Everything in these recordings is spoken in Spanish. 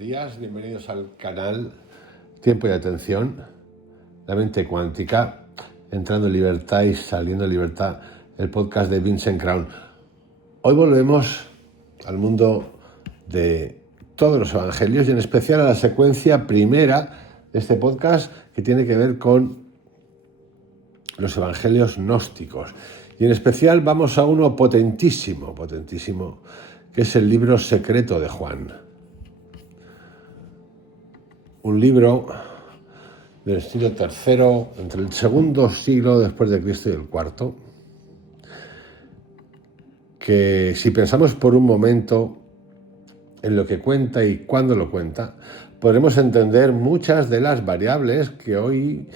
días, bienvenidos al canal Tiempo y Atención, la mente cuántica, entrando en libertad y saliendo en libertad, el podcast de Vincent Crown. Hoy volvemos al mundo de todos los evangelios y en especial a la secuencia primera de este podcast que tiene que ver con los evangelios gnósticos. Y en especial vamos a uno potentísimo, que es el libro secreto de Juan. Un libro del siglo III, entre el segundo siglo después de Cristo y el cuarto, que si pensamos por un momento en lo que cuenta y cuándo lo cuenta, podremos entender muchas de las variables que hoy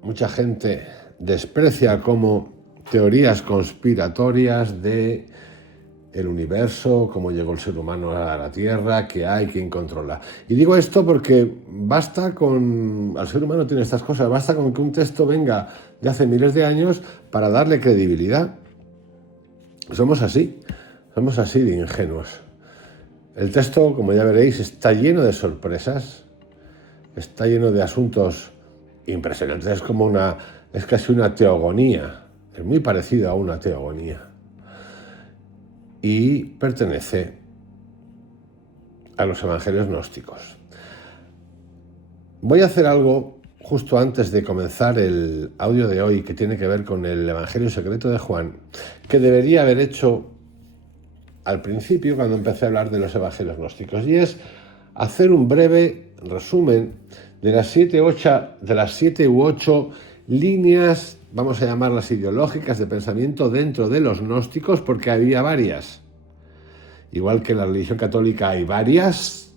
mucha gente desprecia como teorías conspiratorias de el universo, cómo llegó el ser humano a la Tierra, qué hay, quién controla. Y digo esto porque basta con... Al ser humano tiene estas cosas, basta con que un texto venga de hace miles de años para darle credibilidad. Somos así de ingenuos. El texto, como ya veréis, está lleno de sorpresas, está lleno de asuntos impresionantes. Es casi una teogonía, es muy parecido a una teogonía. Y pertenece a los evangelios gnósticos. Voy a hacer algo justo antes de comenzar el audio de hoy que tiene que ver con el evangelio secreto de Juan, que debería haber hecho al principio cuando empecé a hablar de los evangelios gnósticos, y es hacer un breve resumen de las 7 u 8 líneas, vamos a llamarlas ideológicas, de pensamiento dentro de los gnósticos, porque había varias. Igual que en la religión católica hay varias,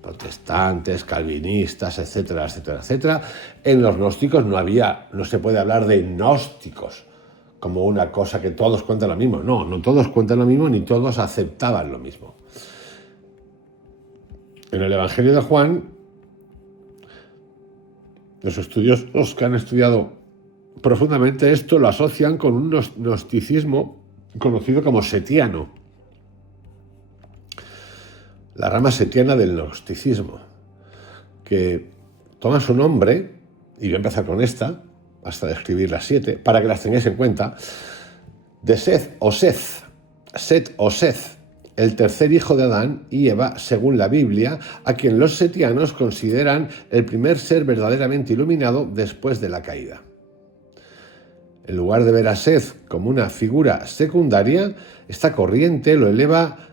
protestantes, calvinistas, etcétera, etcétera, etcétera. En los gnósticos no se puede hablar de gnósticos como una cosa que todos cuentan lo mismo. No todos cuentan lo mismo ni todos aceptaban lo mismo. En el Evangelio de Juan, los estudiosos que han estudiado profundamente esto lo asocian con un gnosticismo conocido como setiano. La rama setiana del gnosticismo, que toma su nombre, y voy a empezar con esta, hasta describir las 7, para que las tengáis en cuenta, de Set o Seth, el tercer hijo de Adán y Eva, según la Biblia, a quien los setianos consideran el primer ser verdaderamente iluminado después de la caída. En lugar de ver a Seth como una figura secundaria, esta corriente lo eleva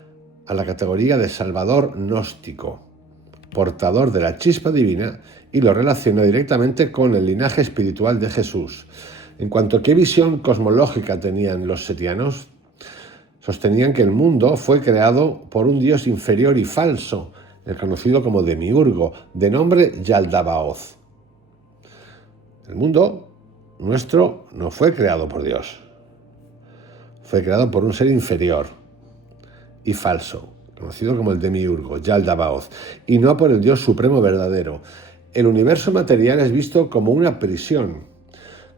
a la categoría de salvador gnóstico, portador de la chispa divina, y lo relaciona directamente con el linaje espiritual de Jesús. En cuanto a qué visión cosmológica tenían los setianos, sostenían que el mundo fue creado por un dios inferior y falso, el conocido como Demiurgo, de nombre Yaldabaoth. El mundo nuestro no fue creado por Dios, fue creado por un ser inferior y falso, conocido como el Demiurgo, Yaldabaoth, y no por el Dios supremo verdadero. El universo material es visto como una prisión,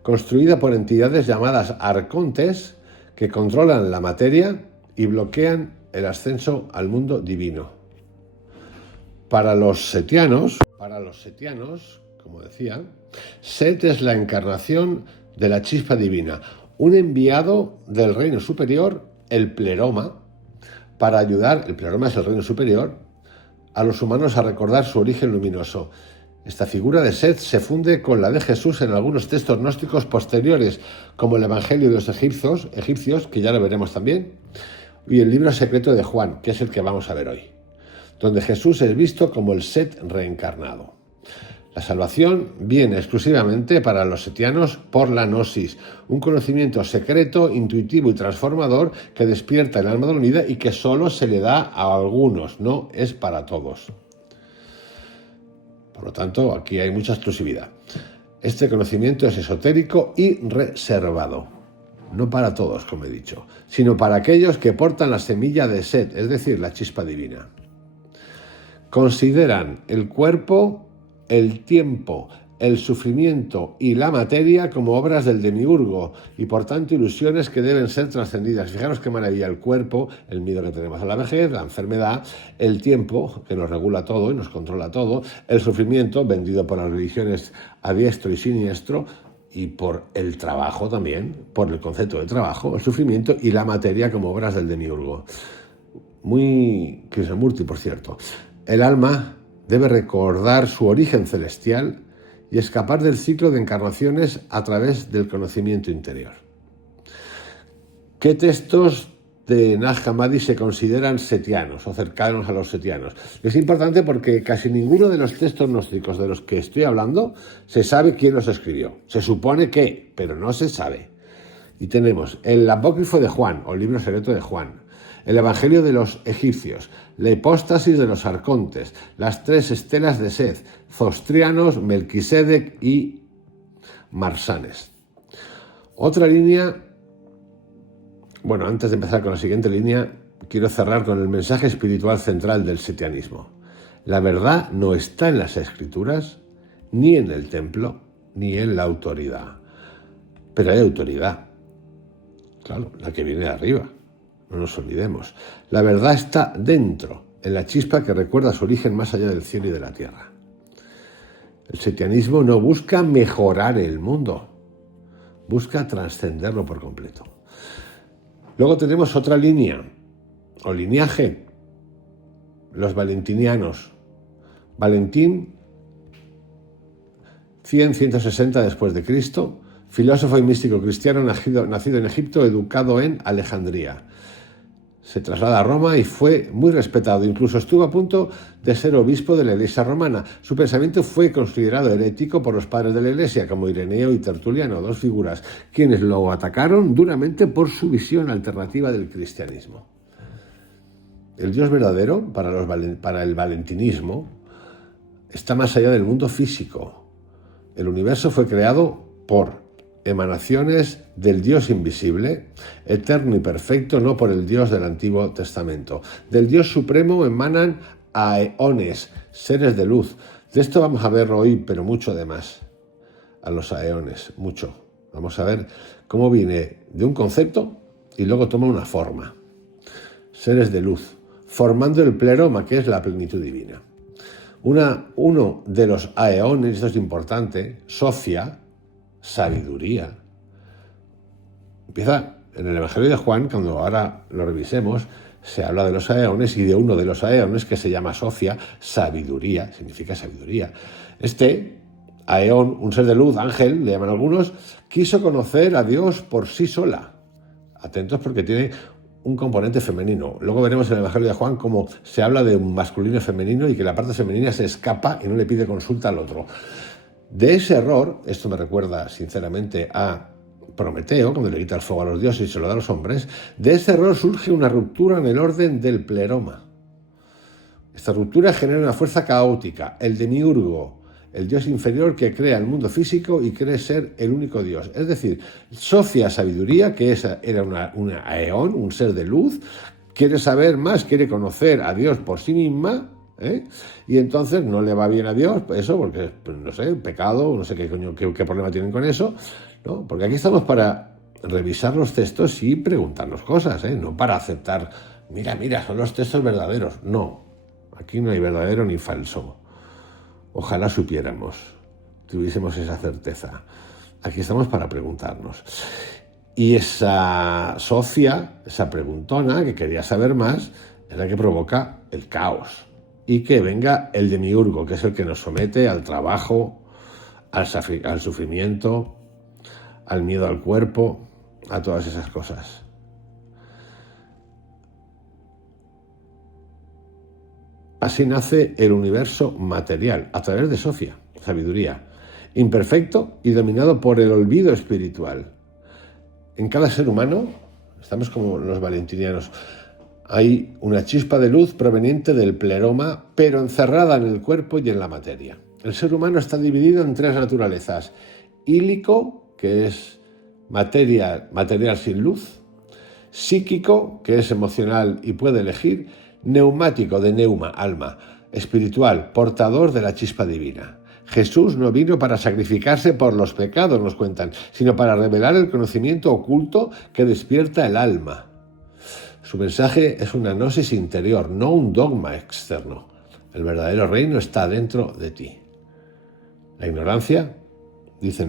construida por entidades llamadas arcontes, que controlan la materia y bloquean el ascenso al mundo divino. Para los setianos, como decía, Set es la encarnación de la chispa divina, un enviado del reino superior, el pleroma, para ayudar, el pleroma es el reino superior, a los humanos a recordar su origen luminoso. Esta figura de Set se funde con la de Jesús en algunos textos gnósticos posteriores, como el Evangelio de los egipcios, que ya lo veremos también, y el libro secreto de Juan, que es el que vamos a ver hoy, donde Jesús es visto como el Set reencarnado. La salvación viene exclusivamente para los setianos por la gnosis, un conocimiento secreto, intuitivo y transformador que despierta el alma dormida y que solo se le da a algunos, no es para todos. Por lo tanto, aquí hay mucha exclusividad. Este conocimiento es esotérico y reservado, no para todos, como he dicho, sino para aquellos que portan la semilla de Set, es decir, la chispa divina. Consideran el cuerpo, el tiempo, el sufrimiento y la materia como obras del demiurgo y por tanto ilusiones que deben ser trascendidas. Fijaros qué maravilla: el cuerpo, el miedo que tenemos a la vejez, la enfermedad, el tiempo que nos regula todo y nos controla todo, el sufrimiento vendido por las religiones a diestro y siniestro, y por el trabajo también, por el concepto de trabajo, el sufrimiento y la materia como obras del demiurgo. Muy Krishnamurti, por cierto. El alma debe recordar su origen celestial y escapar del ciclo de encarnaciones a través del conocimiento interior. ¿Qué textos de Nag Hammadi se consideran setianos o cercanos a los setianos? Es importante porque casi ninguno de los textos gnósticos de los que estoy hablando se sabe quién los escribió. Se supone que, pero no se sabe. Y tenemos el Apócrifo de Juan, o el libro secreto de Juan, el Evangelio de los egipcios, la hipóstasis de los arcontes, las tres estelas de Seth, Zostrianos, Melquisedec y Marsanes. Otra línea. Bueno, antes de empezar con la siguiente línea, quiero cerrar con el mensaje espiritual central del setianismo. La verdad no está en las escrituras, ni en el templo, ni en la autoridad. Pero hay autoridad. Claro, la que viene de arriba. No nos olvidemos. La verdad está dentro, en la chispa que recuerda su origen más allá del cielo y de la tierra. El setianismo no busca mejorar el mundo, busca trascenderlo por completo. Luego tenemos otra línea, o linaje, los valentinianos. Valentín, 100-160 después de Cristo, filósofo y místico cristiano nacido en Egipto, educado en Alejandría. Se traslada a Roma y fue muy respetado, incluso estuvo a punto de ser obispo de la Iglesia romana. Su pensamiento fue considerado herético por los padres de la Iglesia, como Ireneo y Tertuliano, dos figuras, quienes lo atacaron duramente por su visión alternativa del cristianismo. El Dios verdadero, para el valentinismo, está más allá del mundo físico. El universo fue creado por emanaciones del Dios invisible, eterno y perfecto, no por el Dios del Antiguo Testamento. Del Dios Supremo emanan aeones, seres de luz. De esto vamos a ver hoy, pero mucho de más. A los aeones, mucho. Vamos a ver cómo viene de un concepto y luego toma una forma. Seres de luz, formando el pleroma, que es la plenitud divina. Uno de los aeones, esto es importante, Sofía, sabiduría. Empieza en el Evangelio de Juan, cuando ahora lo revisemos, se habla de los aeones y de uno de los aeones que se llama Sofía, sabiduría, significa sabiduría. Este aeón, un ser de luz, ángel, le llaman algunos, quiso conocer a Dios por sí sola. Atentos porque tiene un componente femenino. Luego veremos en el Evangelio de Juan cómo se habla de un masculino y femenino y que la parte femenina se escapa y no le pide consulta al otro. De ese error, esto me recuerda sinceramente a Prometeo, cuando le quita el fuego a los dioses y se lo da a los hombres, de ese error surge una ruptura en el orden del pleroma. Esta ruptura genera una fuerza caótica, el demiurgo, el dios inferior que crea el mundo físico y cree ser el único dios. Es decir, Sofía, sabiduría, que era una aeón, un ser de luz, quiere saber más, quiere conocer a Dios por sí misma, y entonces no le va bien a Dios, eso, porque, no sé, pecado, no sé qué problema tienen con eso, ¿no? Porque aquí estamos para revisar los textos y preguntarnos cosas, no para aceptar, mira, son los textos verdaderos. No, aquí no hay verdadero ni falso. Ojalá supiéramos, tuviésemos esa certeza. Aquí estamos para preguntarnos. Y esa Sofía, esa preguntona que quería saber más, es la que provoca el caos. Y que venga el demiurgo, que es el que nos somete al trabajo, al sufrimiento, al miedo al cuerpo, a todas esas cosas. Así nace el universo material, a través de Sofía, sabiduría, imperfecto y dominado por el olvido espiritual. En cada ser humano, estamos como los valentinianos, hay una chispa de luz proveniente del pleroma, pero encerrada en el cuerpo y en la materia. El ser humano está dividido en tres naturalezas: ílico, que es material sin luz; psíquico, que es emocional y puede elegir; neumático, de neuma, alma, espiritual, portador de la chispa divina; Jesús no vino para sacrificarse por los pecados, nos cuentan, sino para revelar el conocimiento oculto que despierta el alma. Su mensaje es una gnosis interior, no un dogma externo. El verdadero reino está dentro de ti. La ignorancia, dice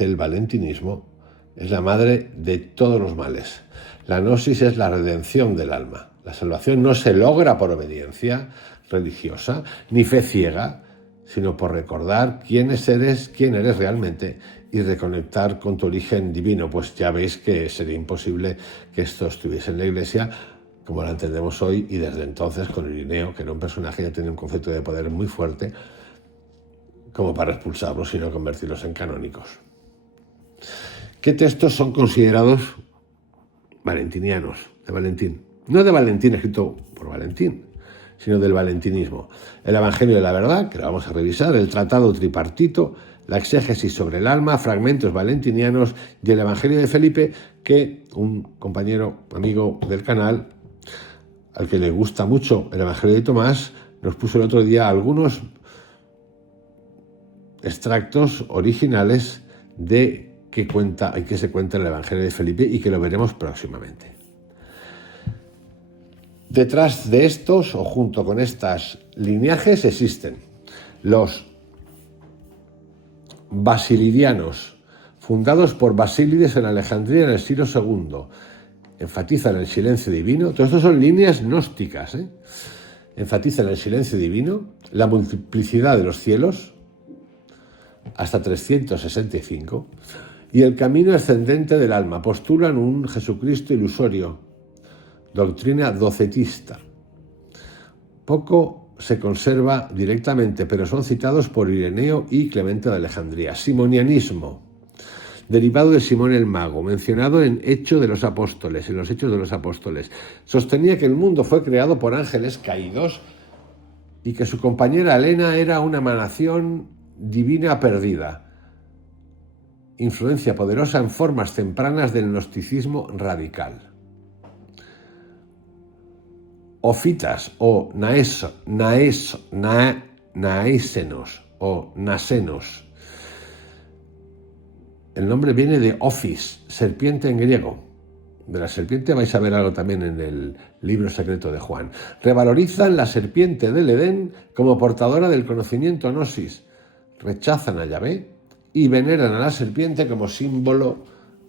el valentinismo, es la madre de todos los males. La gnosis es la redención del alma. La salvación no se logra por obediencia religiosa ni fe ciega, sino por recordar quién eres realmente y reconectar con tu origen divino. Pues ya veis que sería imposible que esto estuviese en la Iglesia como la entendemos hoy, y desde entonces con Irineo, que era un personaje que tenía un concepto de poder muy fuerte, como para expulsarlos y no convertirlos en canónicos. ¿Qué textos son considerados valentinianos, de Valentín? No de Valentín escrito por Valentín, sino del valentinismo. El Evangelio de la Verdad, que lo vamos a revisar, el Tratado Tripartito, la exégesis sobre el alma, fragmentos valentinianos, y el Evangelio de Felipe, que un compañero, amigo del canal, al que le gusta mucho el Evangelio de Tomás, nos puso el otro día algunos extractos originales de que se cuenta en el Evangelio de Felipe, y que lo veremos próximamente. Detrás de estos, o junto con estas lineajes, existen los basilidianos, fundados por Basílides en Alejandría en el siglo II. Enfatizan el silencio divino. Todo esto son líneas gnósticas, Enfatizan el silencio divino, la multiplicidad de los cielos, hasta 365, y el camino ascendente del alma. Postulan un Jesucristo ilusorio, doctrina docetista. Poco se conserva directamente, pero son citados por Ireneo y Clemente de Alejandría. Simonianismo, derivado de Simón el Mago, mencionado en los Hechos de los Apóstoles. Sostenía que el mundo fue creado por ángeles caídos y que su compañera Helena era una emanación divina perdida. Influencia poderosa en formas tempranas del gnosticismo radical. Ofitas o naésenos o nasenos. El nombre viene de Ophis, serpiente en griego. De la serpiente vais a ver algo también en el libro secreto de Juan. Revalorizan la serpiente del Edén como portadora del conocimiento gnosis. Rechazan a Yahvé y veneran a la serpiente como símbolo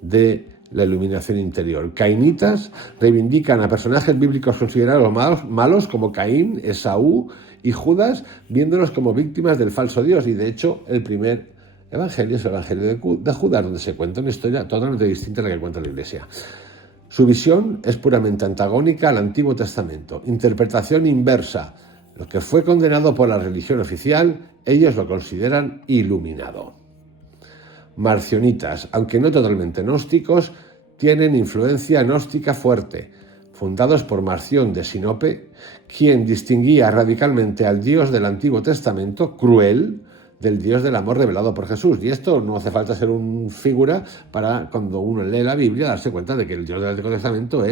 de la iluminación interior. Cainitas reivindican a personajes bíblicos considerados malos como Caín, Esaú y Judas, viéndolos como víctimas del falso Dios. Y de hecho, el primer evangelio es el Evangelio de Judas, donde se cuenta una historia totalmente distinta a la que cuenta la Iglesia. Su visión es puramente antagónica al Antiguo Testamento. Interpretación inversa. Lo que fue condenado por la religión oficial, ellos lo consideran iluminado. Marcionitas, aunque no totalmente gnósticos, tienen influencia gnóstica fuerte, fundados por Marción de Sinope, quien distinguía radicalmente al Dios del Antiguo Testamento, cruel, del Dios del amor revelado por Jesús. Y esto no hace falta ser un figura para, cuando uno lee la Biblia, darse cuenta de que el Dios del Antiguo Testamento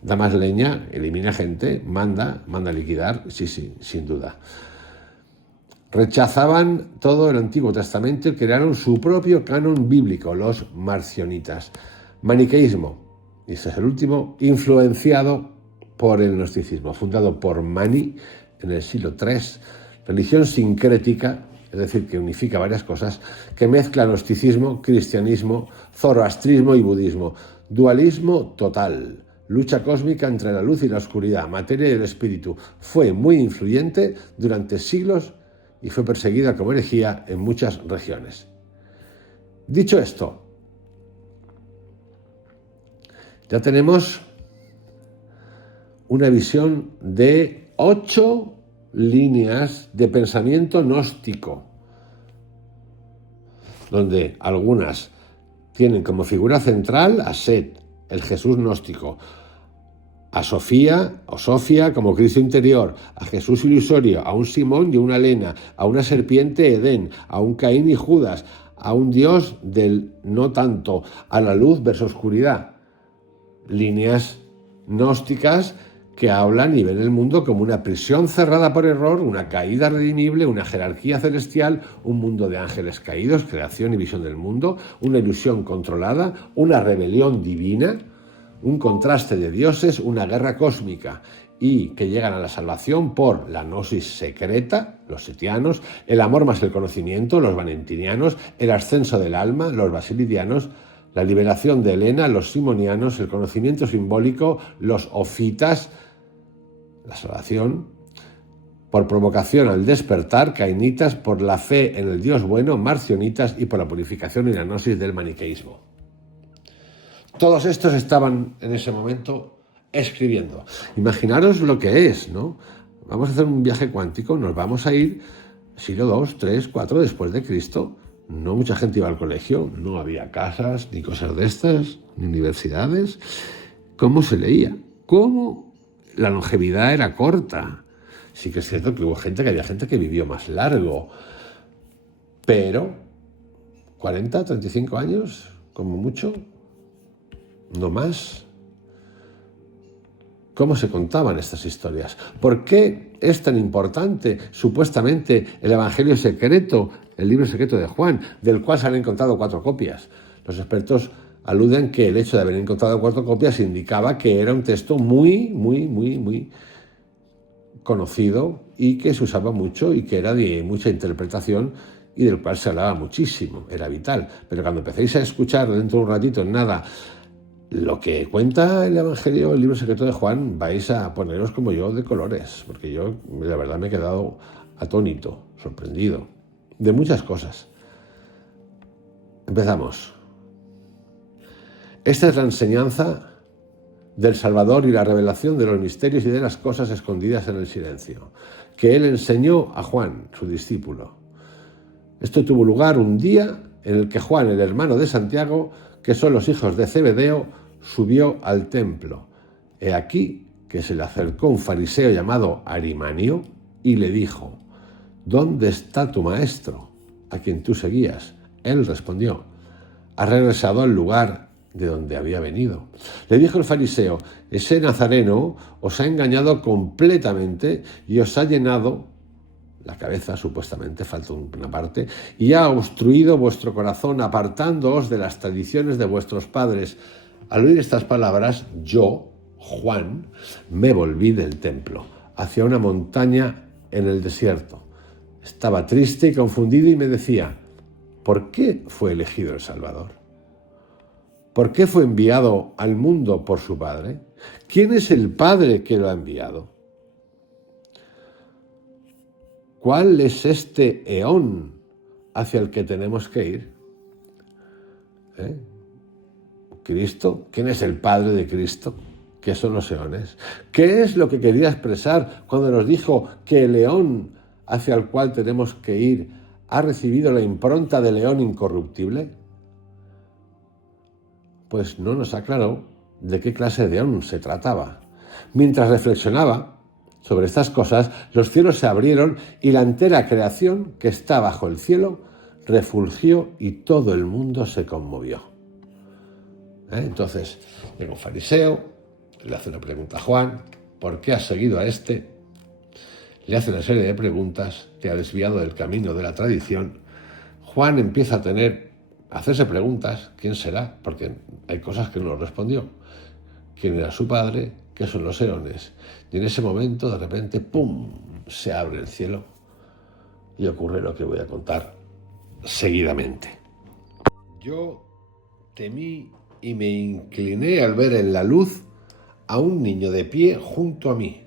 da más leña, elimina gente, manda liquidar, sí, sin duda. Rechazaban todo el Antiguo Testamento y crearon su propio canon bíblico, los marcionitas. Maniqueísmo, y ese es el último, influenciado por el gnosticismo, fundado por Mani en el siglo III, religión sincrética, es decir, que unifica varias cosas, que mezcla gnosticismo, cristianismo, zoroastrismo y budismo. Dualismo total, lucha cósmica entre la luz y la oscuridad, materia y el espíritu. Fue muy influyente durante siglos y fue perseguida como herejía en muchas regiones. Dicho esto, ya tenemos una visión de 8 líneas de pensamiento gnóstico, donde algunas tienen como figura central a Set, el Jesús gnóstico, a Sofía o Sofía como Cristo interior, a Jesús ilusorio, a un Simón y una Helena, a una serpiente Edén, a un Caín y Judas, a un Dios del no tanto, a la luz versus oscuridad. Líneas gnósticas que hablan y ven el mundo como una prisión cerrada por error, una caída redimible, una jerarquía celestial, un mundo de ángeles caídos, creación y visión del mundo, una ilusión controlada, una rebelión divina, un contraste de dioses, una guerra cósmica, y que llegan a la salvación por la gnosis secreta, los setianos, el amor más el conocimiento, los valentinianos, el ascenso del alma, los basilidianos, la liberación de Helena, los simonianos, el conocimiento simbólico, los ofitas, la salvación, por provocación al despertar, cainitas, por la fe en el Dios bueno, marcionitas, y por la purificación y la gnosis del maniqueísmo. Todos estos estaban en ese momento escribiendo. Imaginaros lo que es, ¿no? Vamos a hacer un viaje cuántico, nos vamos a ir siglo II, III, IV después de Cristo. No mucha gente iba al colegio, no había casas, ni cosas de estas, ni universidades. ¿Cómo se leía? ¿Cómo? La longevidad era corta. Sí que es cierto que había gente que vivió más largo, pero 40, 35 años, como mucho, no más. ¿Cómo se contaban estas historias? ¿Por qué es tan importante, supuestamente, el Evangelio secreto, el libro secreto de Juan, del cual se han encontrado 4 copias? Los expertos aluden que el hecho de haber encontrado 4 copias indicaba que era un texto muy conocido y que se usaba mucho y que era de mucha interpretación y del cual se hablaba muchísimo, era vital. Pero cuando empecéis a escuchar dentro de un ratito en nada lo que cuenta el Evangelio, el libro secreto de Juan, vais a poneros como yo de colores, porque yo la verdad me he quedado atónito, sorprendido, de muchas cosas. Empezamos. Esta es la enseñanza del Salvador y la revelación de los misterios y de las cosas escondidas en el silencio, que él enseñó a Juan, su discípulo. Esto tuvo lugar un día en el que Juan, el hermano de Santiago, que son los hijos de Zebedeo, subió al templo. He aquí que se le acercó un fariseo llamado Arimanio y le dijo: ¿Dónde está tu maestro, a quien tú seguías? Él respondió: ha regresado al lugar de donde había venido. Le dijo el fariseo: ese nazareno os ha engañado completamente y os ha llenado la cabeza, supuestamente, falta una parte, y ha obstruido vuestro corazón, apartándoos de las tradiciones de vuestros padres. Al oír estas palabras, yo, Juan, me volví del templo, hacia una montaña en el desierto. Estaba triste y confundido y me decía: ¿por qué fue elegido el Salvador? ¿Por qué fue enviado al mundo por su Padre? ¿Quién es el Padre que lo ha enviado? ¿Cuál es este eón hacia el que tenemos que ir? ¿Cristo? ¿Quién es el Padre de Cristo? ¿Qué son los eones? ¿Qué es lo que quería expresar cuando nos dijo que el eón hacia el cual tenemos que ir ha recibido la impronta del león incorruptible? Pues no nos aclaró de qué clase de eón se trataba. Mientras reflexionaba sobre estas cosas, los cielos se abrieron y la entera creación que está bajo el cielo refulgió y todo el mundo se conmovió. Entonces, llega un fariseo, le hace una pregunta a Juan: ¿por qué has seguido a este? Le hace una serie de preguntas, te ha desviado del camino de la tradición. Juan empieza a hacerse preguntas: ¿quién será? Porque hay cosas que no lo respondió. ¿Quién era su padre? ¿Qué son los eones? Y en ese momento, de repente, ¡pum!, se abre el cielo y ocurre lo que voy a contar seguidamente. Yo temí y me incliné al ver en la luz a un niño de pie junto a mí.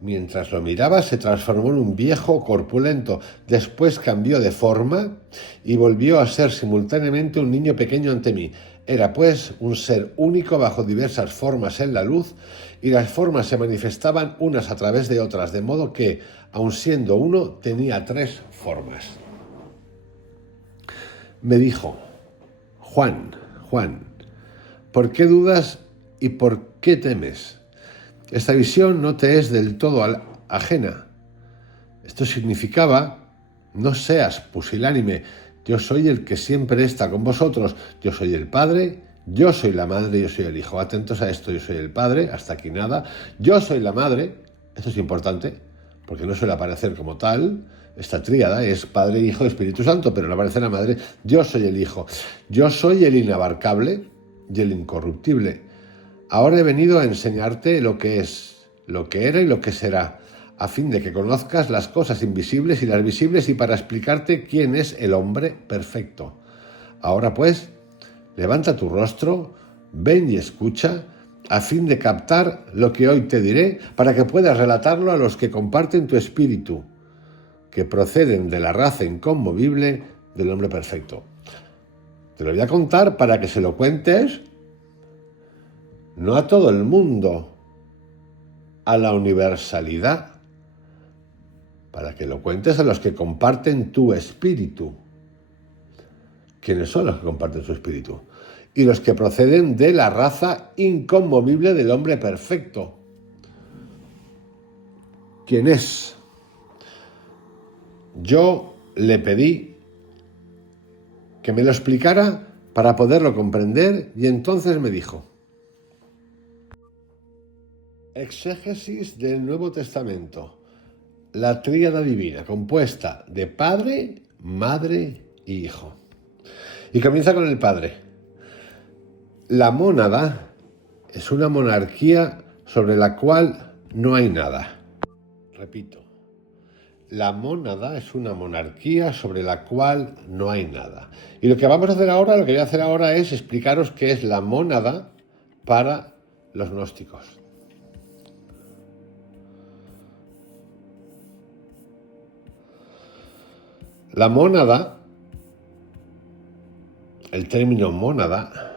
Mientras lo miraba, se transformó en un viejo corpulento, después cambió de forma y volvió a ser simultáneamente un niño pequeño ante mí. Era, pues, un ser único bajo diversas formas en la luz, y las formas se manifestaban unas a través de otras, de modo que, aun siendo uno, tenía 3 formas. Me dijo: Juan, ¿por qué dudas y por qué temes? Esta visión no te es del todo ajena. Esto significaba: no seas pusilánime, yo soy el que siempre está con vosotros, yo soy el Padre Yo soy la madre, yo soy el hijo. Atentos a esto, yo soy el padre, hasta aquí nada. Yo soy la madre, esto es importante, porque no suele aparecer como tal. Esta tríada es Padre, Hijo, Espíritu Santo, pero no aparece la madre. Yo soy el hijo. Yo soy el inabarcable y el incorruptible. Ahora he venido a enseñarte lo que es, lo que era y lo que será, a fin de que conozcas las cosas invisibles y las visibles y para explicarte quién es el hombre perfecto. Ahora pues, levanta tu rostro, ven y escucha, a fin de captar lo que hoy te diré, para que puedas relatarlo a los que comparten tu espíritu, que proceden de la raza inconmovible del hombre perfecto. Te lo voy a contar para que se lo cuentes, no a todo el mundo, a la universalidad, para que lo cuentes a los que comparten tu espíritu. ¿Quiénes son los que comparten su espíritu? Y los que proceden de la raza inconmovible del hombre perfecto. ¿Quién es? Yo le pedí que me lo explicara para poderlo comprender y entonces me dijo: exégesis del Nuevo Testamento, la tríada divina compuesta de Padre, Madre y Hijo. Y comienza con el Padre. La mónada es una monarquía sobre la cual no hay nada. Repito, la mónada es una monarquía sobre la cual no hay nada. Y lo que vamos a hacer ahora, lo que voy a hacer ahora es explicaros qué es la mónada para los gnósticos. La mónada, el término mónada,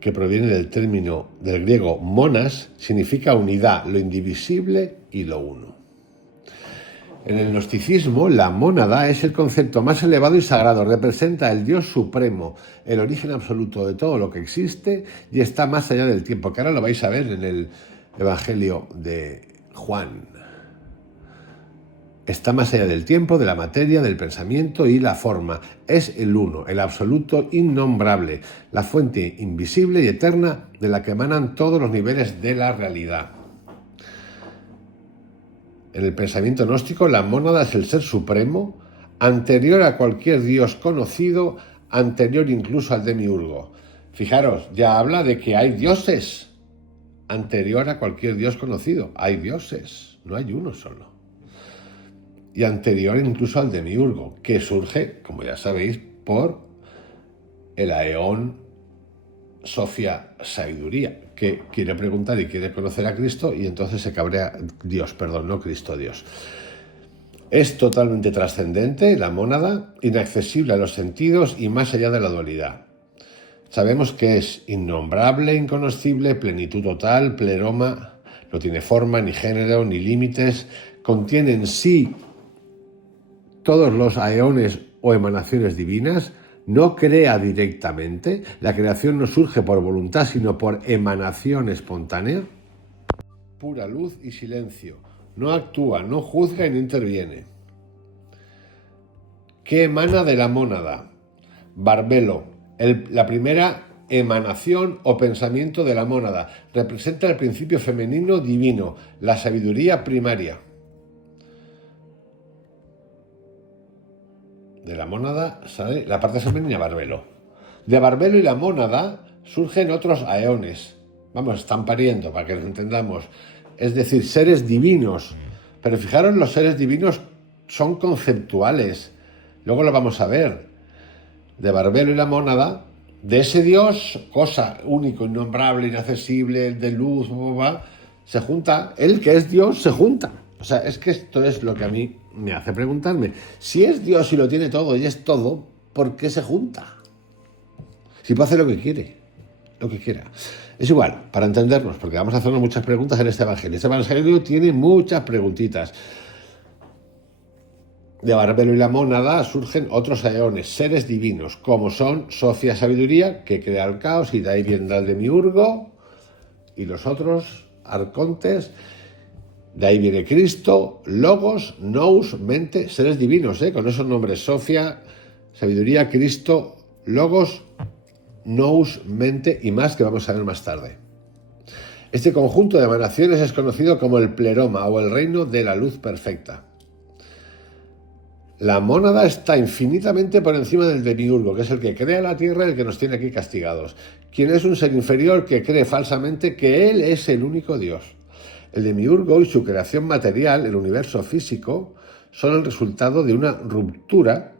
que proviene del término del griego monas, significa unidad, lo indivisible y lo uno. En el gnosticismo, la mónada es el concepto más elevado y sagrado, representa el Dios supremo, el origen absoluto de todo lo que existe y está más allá del tiempo, que ahora lo vais a ver en el Evangelio de Juan. Está más allá del tiempo, de la materia, del pensamiento y la forma. Es el uno, el absoluto innombrable, la fuente invisible y eterna de la que emanan todos los niveles de la realidad. En el pensamiento gnóstico, la mónada es el ser supremo, anterior a cualquier dios conocido, anterior incluso al demiurgo. Fijaros, ya habla de que hay dioses, anterior a cualquier dios conocido. Hay dioses, no hay uno solo. Y anterior incluso al demiurgo, que surge, como ya sabéis, por el aeón Sofía Sabiduría, que quiere preguntar y quiere conocer a Cristo y entonces se cabrea Dios, perdón, no Cristo, Dios. Es totalmente trascendente, la mónada, inaccesible a los sentidos y más allá de la dualidad. Sabemos que es innombrable, inconocible, plenitud total, pleroma, no tiene forma, ni género, ni límites, contiene en sí todos los aeones o emanaciones divinas, no crea directamente, la creación no surge por voluntad, sino por emanación espontánea, pura luz y silencio, no actúa, no juzga y no interviene. ¿Qué emana de la mónada? Barbelo, la primera emanación o pensamiento de la mónada, representa el principio femenino divino, la sabiduría primaria. De la mónada sale la parte femenina, Barbelo. De Barbelo y la mónada surgen otros aeones. Vamos, están pariendo, para que nos entendamos. Es decir, seres divinos. Pero fijaros, los seres divinos son conceptuales. Luego lo vamos a ver. De Barbelo y la mónada, de ese Dios, cosa único, innombrable, inaccesible, de luz, se junta. Él, que es Dios, se junta. O sea, es que esto es lo que a mí me hace preguntarme. Si es Dios y lo tiene todo y es todo, ¿por qué se junta? Si puede hacer lo que quiere, lo que quiera. Es igual, para entendernos, porque vamos a hacernos muchas preguntas en este evangelio. Este evangelio tiene muchas preguntitas. De Barbelo y la mónada surgen otros aeones, seres divinos, como son Sofía Sabiduría, que crea el caos, y de ahí viene el demiurgo, y los otros arcontes. De ahí viene Cristo, Logos, Nous, mente, seres divinos, con esos nombres: Sofía, Sabiduría, Cristo, Logos nous, mente y más, que vamos a ver más tarde. Este conjunto de emanaciones es conocido como el pleroma o el reino de la luz perfecta. La mónada está infinitamente por encima del demiurgo, que es el que crea la tierra y el que nos tiene aquí castigados, quien es un ser inferior que cree falsamente que él es el único Dios. El demiurgo y su creación material, el universo físico, son el resultado de una ruptura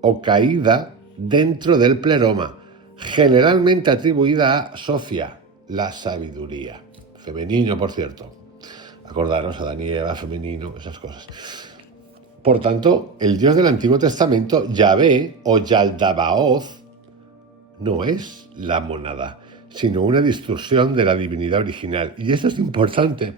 o caída dentro del pleroma, generalmente atribuida a Sofía, la sabiduría. Femenino, por cierto. Acordaros, Adán y Eva, femenino, esas cosas. Por tanto, el Dios del Antiguo Testamento, Yahvé o Yaldabaoth, no es la mónada, sino una distorsión de la divinidad original. Y esto es importante,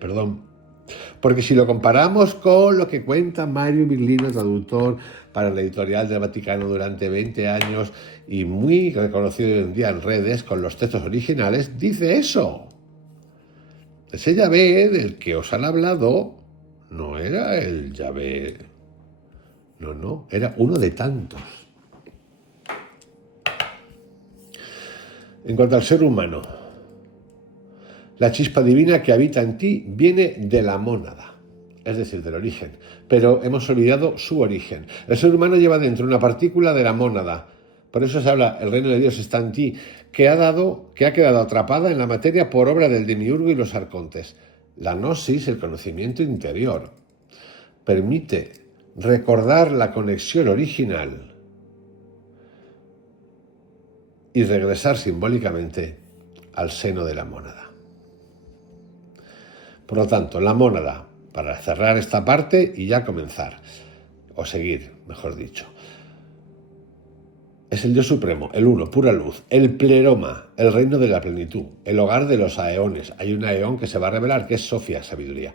porque si lo comparamos con lo que cuenta Mario Virlino, traductor para la editorial del Vaticano durante 20 años y muy reconocido hoy en día en redes con los textos originales, dice eso. Ese Yahvé del que os han hablado no era el Yahvé, no, era uno de tantos. En cuanto al ser humano, la chispa divina que habita en ti viene de la mónada, es decir, del origen, pero hemos olvidado su origen. El ser humano lleva dentro una partícula de la mónada, por eso se habla, el reino de Dios está en ti, que ha quedado atrapada en la materia por obra del demiurgo y los arcontes. La gnosis, el conocimiento interior, permite recordar la conexión original y regresar simbólicamente al seno de la mónada. Por lo tanto, la mónada, para cerrar esta parte y ya comenzar, o seguir, mejor dicho, es el Dios supremo, el uno, pura luz, el pleroma, el reino de la plenitud, el hogar de los aeones. Hay un aeón que se va a revelar, que es Sofía, sabiduría.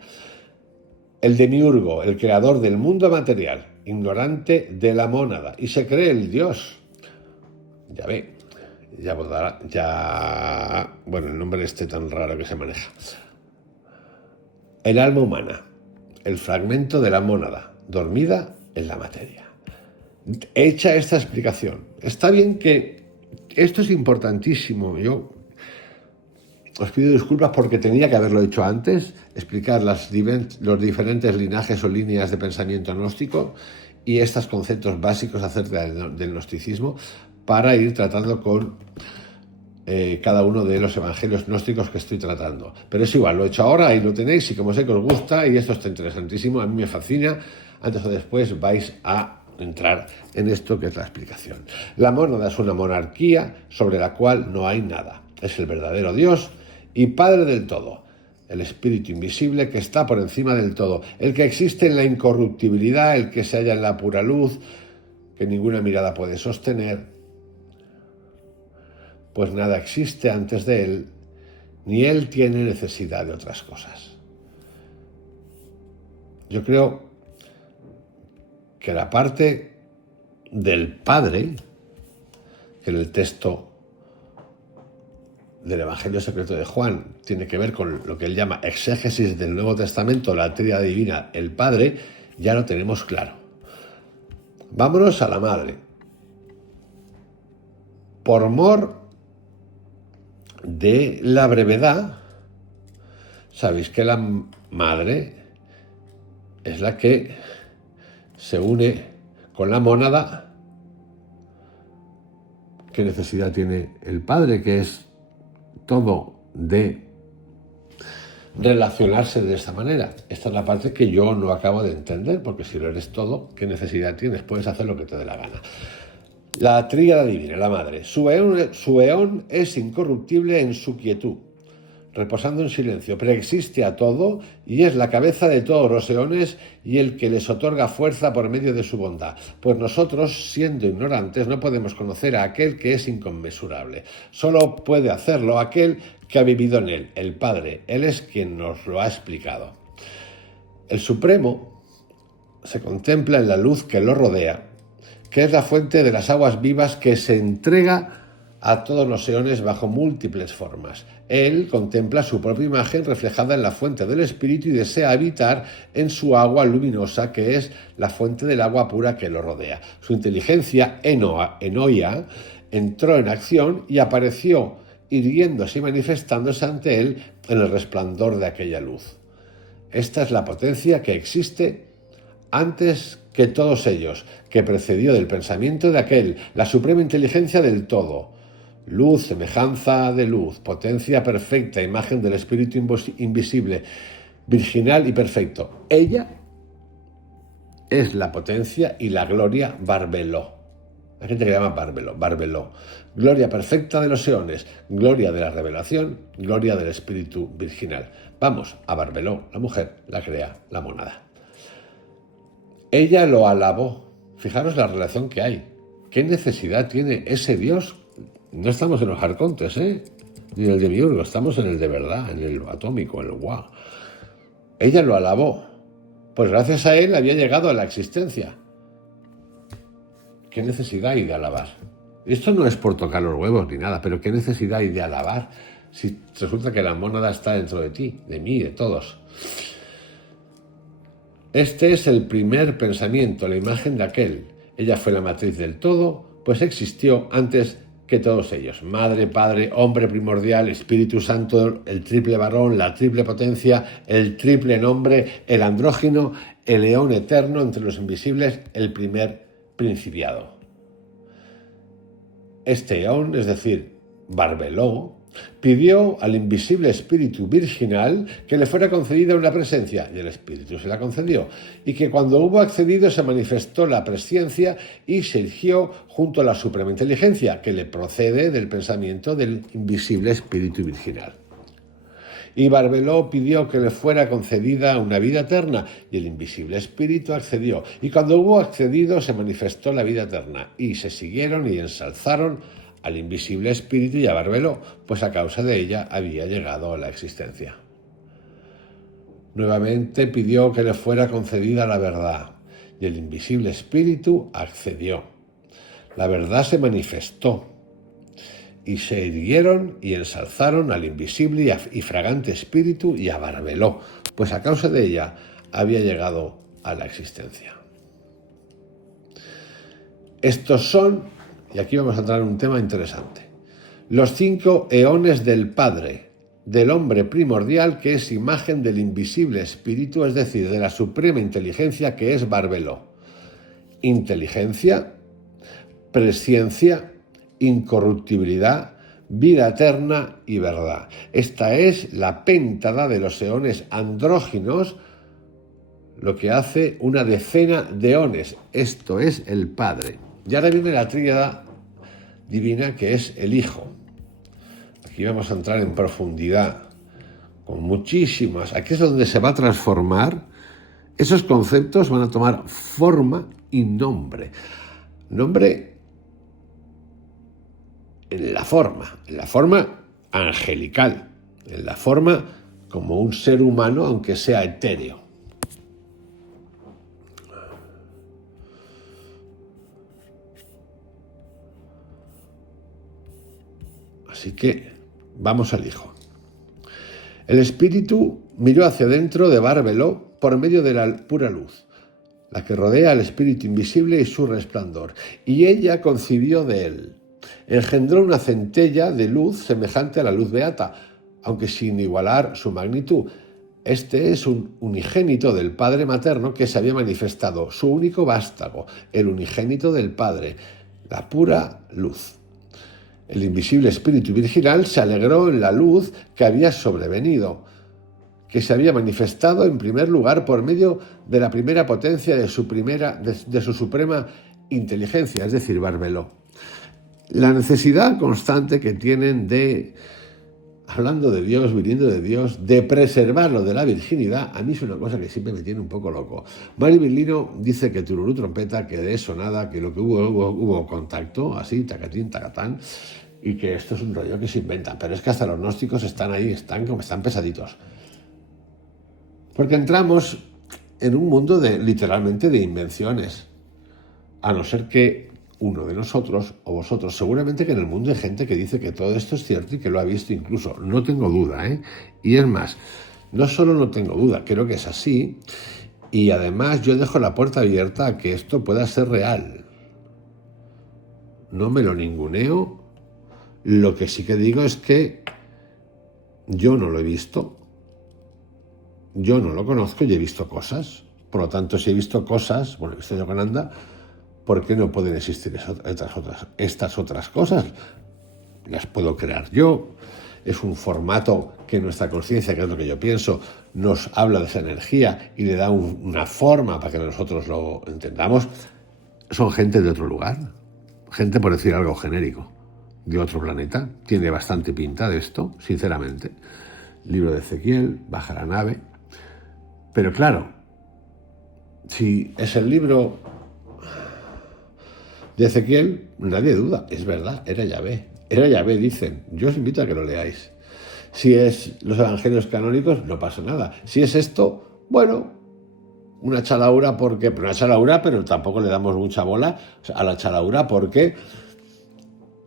El demiurgo, el creador del mundo material, ignorante de la mónada, y se cree el Dios. Yahvé, bueno, el nombre este tan raro que se maneja. El alma humana, el fragmento de la mónada, dormida en la materia. Hecha esta explicación, está bien que esto es importantísimo. Yo os pido disculpas porque tenía que haberlo hecho antes, explicar los diferentes linajes o líneas de pensamiento gnóstico y estos conceptos básicos acerca del gnosticismo para ir tratando con cada uno de los evangelios gnósticos que estoy tratando. Pero es igual, lo he hecho ahora y lo tenéis y como sé que os gusta y esto está interesantísimo, a mí me fascina, antes o después vais a entrar en esto que es la explicación. La mónada es una monarquía sobre la cual no hay nada. Es el verdadero Dios y Padre del todo, el espíritu invisible que está por encima del todo, el que existe en la incorruptibilidad, el que se halla en la pura luz, que ninguna mirada puede sostener, pues nada existe antes de él, ni él tiene necesidad de otras cosas. Yo creo que la parte del Padre, que en el texto del Evangelio secreto de Juan tiene que ver con lo que él llama exégesis del Nuevo Testamento, la tríada divina, el Padre, ya lo tenemos claro. Vámonos a la Madre. Por mor de la brevedad, sabéis que la Madre es la que se une con la mónada. ¿Qué necesidad tiene el Padre, que es todo, de relacionarse de esta manera? Esta es la parte que yo no acabo de entender, porque si lo eres todo, ¿qué necesidad tienes? Puedes hacer lo que te dé la gana. La tríada divina, la Madre. Su eón es incorruptible en su quietud, reposando en silencio, preexiste a todo y es la cabeza de todos los eones y el que les otorga fuerza por medio de su bondad. Pues nosotros, siendo ignorantes, no podemos conocer a aquel que es inconmensurable. Solo puede hacerlo aquel que ha vivido en él, el Padre. Él es quien nos lo ha explicado. El Supremo se contempla en la luz que lo rodea, que es la fuente de las aguas vivas que se entrega a todos los eones bajo múltiples formas. Él contempla su propia imagen reflejada en la fuente del espíritu y desea habitar en su agua luminosa, que es la fuente del agua pura que lo rodea. Su inteligencia, enoia, entró en acción y apareció irguiéndose y manifestándose ante él en el resplandor de aquella luz. Esta es la potencia que existe antes que todos ellos, que precedió del pensamiento de aquel, la suprema inteligencia del todo. Luz, semejanza de luz, potencia perfecta, imagen del espíritu invisible, virginal y perfecto. Ella es la potencia y la gloria Barbeló. Hay gente que llama Barbeló. Gloria perfecta de los eones, gloria de la revelación, gloria del espíritu virginal. Vamos a Barbeló, la mujer, la crea, la monada. Ella lo alabó. Fijaros la relación que hay. ¿Qué necesidad tiene ese Dios? No estamos en los arcontes, ni en el demiurgo, estamos en el de verdad, en el atómico, en el guau. Ella lo alabó, pues gracias a él había llegado a la existencia. ¿Qué necesidad hay de alabar? Esto no es por tocar los huevos ni nada, pero ¿qué necesidad hay de alabar si resulta que la mónada está dentro de ti, de mí, de todos? Este es el primer pensamiento, la imagen de aquel. Ella fue la matriz del todo, pues existió antes que todos ellos. Madre, Padre, hombre primordial, Espíritu Santo, el triple varón, la triple potencia, el triple nombre, el andrógino, el eón eterno entre los invisibles, el primer principiado. Este eón, es decir, Barbeló, pidió al invisible espíritu virginal que le fuera concedida una presencia, y el espíritu se la concedió, y que cuando hubo accedido se manifestó la presciencia y se erigió junto a la suprema inteligencia, que le procede del pensamiento del invisible espíritu virginal. Y Barbeló pidió que le fuera concedida una vida eterna, y el invisible espíritu accedió, y cuando hubo accedido se manifestó la vida eterna, y se siguieron y ensalzaron al invisible espíritu y a Barbeló, pues a causa de ella había llegado a la existencia. Nuevamente pidió que le fuera concedida la verdad, y el invisible espíritu accedió. La verdad se manifestó, y se irguieron y ensalzaron al invisible y fragante espíritu y a Barbeló, pues a causa de ella había llegado a la existencia. Estos son, y aquí vamos a entrar en un tema interesante, los 5 eones del Padre, del hombre primordial que es imagen del invisible espíritu, es decir, de la suprema inteligencia que es Barbeló. Inteligencia, presciencia, incorruptibilidad, vida eterna y verdad. Esta es la péntada de los eones andróginos, lo que hace una decena de eones. Esto es el Padre. Y ahora viene la tríada divina que es el Hijo. Aquí vamos a entrar en profundidad con muchísimas. Aquí es donde se va a transformar. Esos conceptos van a tomar forma y nombre. Nombre en la forma angelical, en la forma como un ser humano, aunque sea etéreo. Así que vamos al Hijo. El Espíritu miró hacia adentro de Barbeló por medio de la pura luz, la que rodea al Espíritu invisible y su resplandor, y ella concibió de él. Engendró una centella de luz semejante a la luz beata, aunque sin igualar su magnitud. Este es un unigénito del Padre materno que se había manifestado, su único vástago, el unigénito del Padre, la pura luz. El invisible espíritu virginal se alegró en la luz que había sobrevenido, que se había manifestado en primer lugar por medio de la primera potencia de su suprema inteligencia, es decir, Barbeló. La necesidad constante que tienen de, hablando de Dios, viniendo de Dios, de preservarlo de la virginidad, a mí es una cosa que siempre me tiene un poco loco. Mari Virlino dice que tururú trompeta, que de eso nada, que lo que hubo contacto, así, tacatín, tacatán, y que esto es un rollo que se inventa. Pero es que hasta los gnósticos están ahí, están pesaditos. Porque entramos en un mundo literalmente de invenciones. A no ser que uno de nosotros o vosotros, seguramente que en el mundo hay gente que dice que todo esto es cierto y que lo ha visto incluso, no tengo duda, Y es más, no solo no tengo duda, creo que es así, y además yo dejo la puerta abierta a que esto pueda ser real. no me lo ninguneo. Lo que sí que digo es que yo no lo he visto, yo no lo conozco y he visto cosas. Por lo tanto, si he visto cosas, bueno, he visto Yogananda, ¿por qué no pueden existir estas otras cosas? Las puedo crear yo. Es un formato que nuestra conciencia, que es lo que yo pienso, nos habla de esa energía y le da una forma para que nosotros lo entendamos. Son gente de otro lugar, gente, por decir algo genérico, de otro planeta. Tiene bastante pinta de esto, sinceramente. Libro de Ezequiel, baja la nave. Pero claro, si es el libro de Ezequiel, nadie duda, es verdad, era Yahvé. Era Yahvé, dicen. Yo os invito a que lo leáis. Si es los evangelios canónicos, no pasa nada. Si es esto, bueno, una chalaura porque... Pero una chalaura, pero tampoco le damos mucha bola a la chalaura porque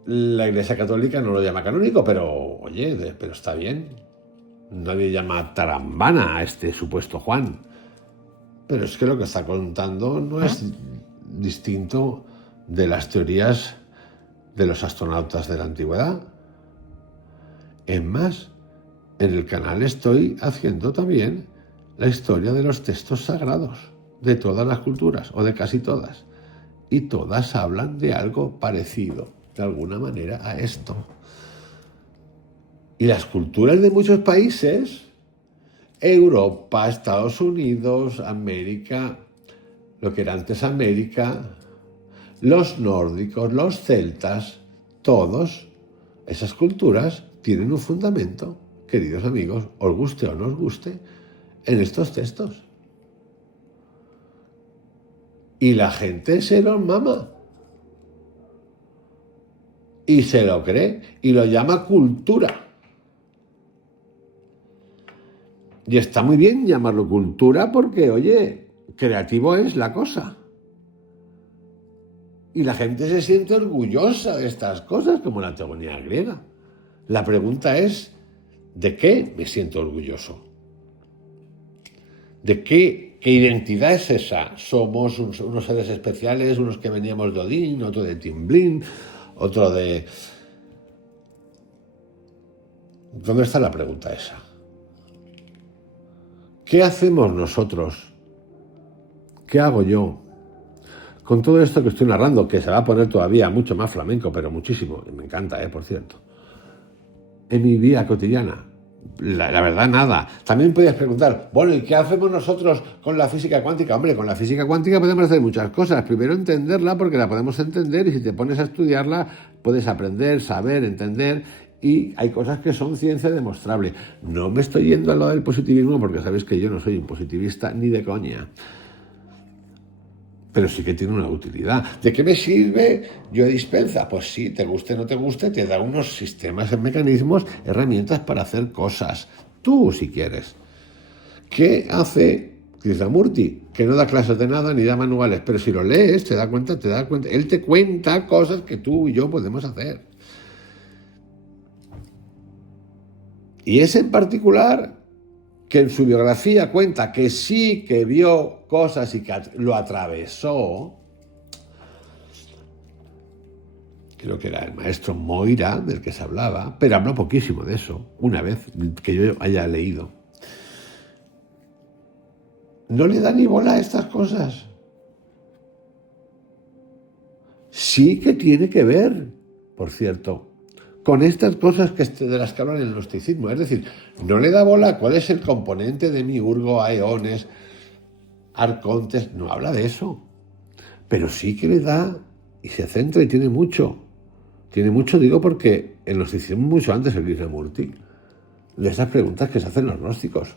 la Iglesia Católica no lo llama canónico, pero, oye, pero está bien. Nadie llama tarambana a este supuesto Juan. Pero es que lo que está contando no es distinto de las teorías de los astronautas de la antigüedad. Es más, en el canal estoy haciendo también la historia de los textos sagrados de todas las culturas, o de casi todas. Y todas hablan de algo parecido, de alguna manera, a esto. Y las culturas de muchos países, Europa, Estados Unidos, América, lo que era antes América, los nórdicos, los celtas, todos, esas culturas tienen un fundamento, queridos amigos, os guste o no os guste, en estos textos. Y la gente se los mama. Y se lo cree y lo llama cultura. Y está muy bien llamarlo cultura porque, oye, creativo es la cosa. Y la gente se siente orgullosa de estas cosas, como la teogonía griega. La pregunta es, ¿de qué me siento orgulloso? ¿De qué identidad es esa? Somos unos seres especiales, unos que veníamos de Odín, otro de Timblin, otro de... ¿Dónde está la pregunta esa? ¿Qué hacemos nosotros? ¿Qué hago yo? Con todo esto que estoy narrando, que se va a poner todavía mucho más flamenco, pero muchísimo, y me encanta, por cierto, en mi vida cotidiana, la verdad, nada. También podías preguntar, bueno, ¿y qué hacemos nosotros con la física cuántica? Hombre, con la física cuántica podemos hacer muchas cosas. Primero entenderla, porque la podemos entender, y si te pones a estudiarla, puedes aprender, saber, entender, y hay cosas que son ciencia demostrable. No me estoy yendo a lo del positivismo, porque sabéis que yo no soy un positivista ni de coña. Pero sí que tiene una utilidad. ¿De qué me sirve Joe Dispenza? Pues sí, te guste o no te guste, te da unos sistemas, mecanismos, herramientas para hacer cosas. Tú, si quieres. ¿Qué hace Krishnamurti? Que no da clases de nada ni da manuales, pero si lo lees, te das cuenta. Él te cuenta cosas que tú y yo podemos hacer. Y ese en particular, que en su biografía cuenta que sí que vio cosas y que lo atravesó, creo que era el maestro Moira del que se hablaba, pero habló poquísimo de eso, una vez que yo haya leído. No le da ni bola a estas cosas. Sí que tiene que ver, por cierto, con estas cosas de las que hablan en el gnosticismo. Es decir, no le da bola cuál es el componente de Miurgo, Aeones, Arcontes, no habla de eso. Pero sí que le da y se centra y tiene mucho. Tiene mucho, digo, porque en el gnosticismo mucho antes el Krishnamurti, de esas preguntas que se hacen los gnósticos.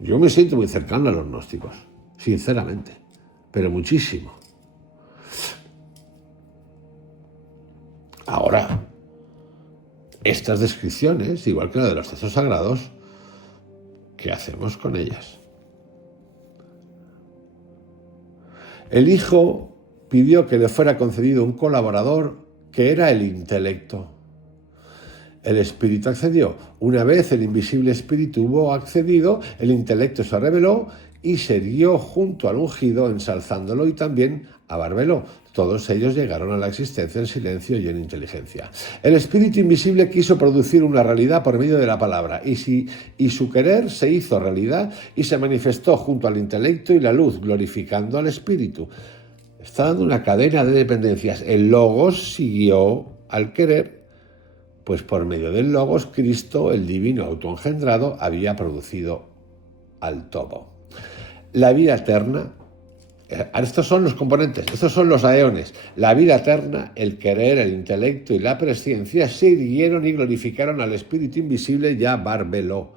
Yo me siento muy cercano a los gnósticos, sinceramente, pero muchísimo. Ahora, estas descripciones, igual que la de los textos sagrados, ¿qué hacemos con ellas? El Hijo pidió que le fuera concedido un colaborador que era el intelecto. El Espíritu accedió. Una vez el invisible Espíritu hubo accedido, el intelecto se reveló y se irguió junto al ungido ensalzándolo y también a Barbelo. Todos ellos llegaron a la existencia en silencio y en inteligencia. El espíritu invisible quiso producir una realidad por medio de la palabra y su querer se hizo realidad y se manifestó junto al intelecto y la luz, glorificando al espíritu. Está dando una cadena de dependencias. El Logos siguió al querer, pues por medio del Logos, Cristo, el divino autoengendrado, había producido al todo. La vida eterna, estos son los componentes, estos son los aeones. La vida eterna, el querer, el intelecto y la presciencia se irguieron y glorificaron al espíritu invisible ya Barbelo,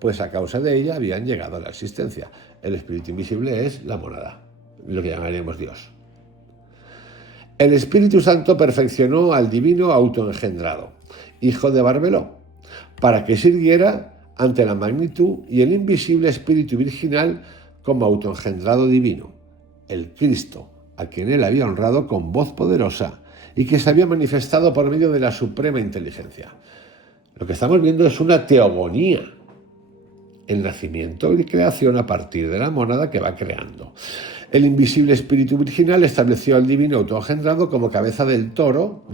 pues a causa de ella habían llegado a la existencia. El espíritu invisible es la monada, lo que llamaremos Dios. El Espíritu Santo perfeccionó al divino autoengendrado, hijo de Barbelo, para que sirviera ante la magnitud y el invisible espíritu virginal como autoengendrado divino, el Cristo, a quien él había honrado con voz poderosa y que se había manifestado por medio de la suprema inteligencia. Lo que estamos viendo es una teogonía, el nacimiento y creación a partir de la mónada que va creando. El invisible espíritu virginal estableció al divino autoengendrado como cabeza del todo,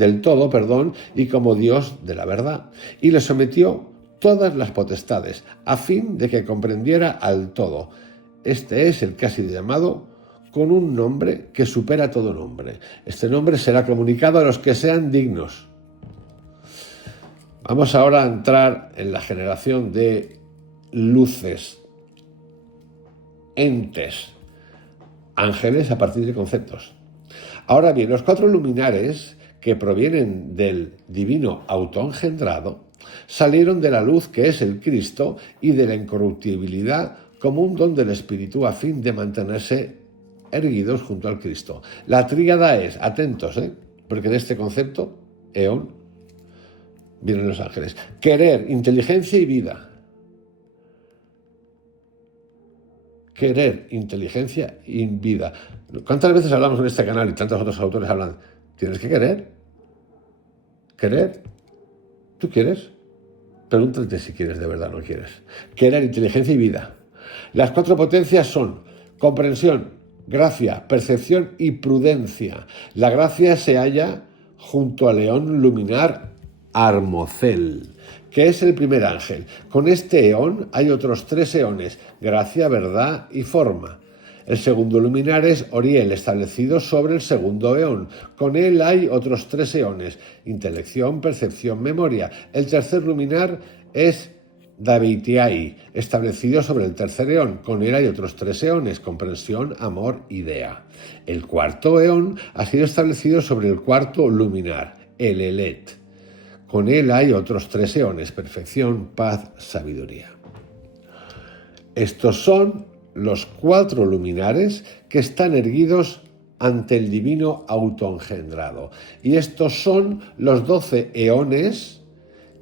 y como Dios de la verdad, y le sometió todas las potestades, a fin de que comprendiera al todo. Este es el que ha sido llamado con un nombre que supera todo nombre. Este nombre será comunicado a los que sean dignos. Vamos ahora a entrar en la generación de luces, entes, ángeles a partir de conceptos. Ahora bien, los 4 luminares que provienen del divino autoengendrado salieron de la luz que es el Cristo y de la incorruptibilidad como un don del Espíritu a fin de mantenerse erguidos junto al Cristo. La tríada es, atentos, porque de este concepto, eón, vienen los ángeles. Querer, inteligencia y vida. Querer, inteligencia y vida. ¿Cuántas veces hablamos en este canal y tantos otros autores hablan? ¿Tienes que querer? ¿Querer? ¿Tú quieres? Pregúntate si quieres de verdad o no quieres. Querer, inteligencia y vida. Las 4 potencias son comprensión, gracia, percepción y prudencia. La gracia se halla junto al león luminar Armocel, que es el primer ángel. Con este eón hay otros 3 eones, gracia, verdad y forma. El segundo luminar es Oriel, establecido sobre el segundo eón. Con él hay otros 3 eones, intelección, percepción, memoria. El tercer luminar es Daveitiai, establecido sobre el tercer eón. Con él hay otros 3 eones, comprensión, amor, idea. El cuarto eón ha sido establecido sobre el cuarto luminar, el Elet. Con él hay otros 3 eones, perfección, paz, sabiduría. Estos son los 4 luminares que están erguidos ante el divino autoengendrado. Y estos son los 12 eones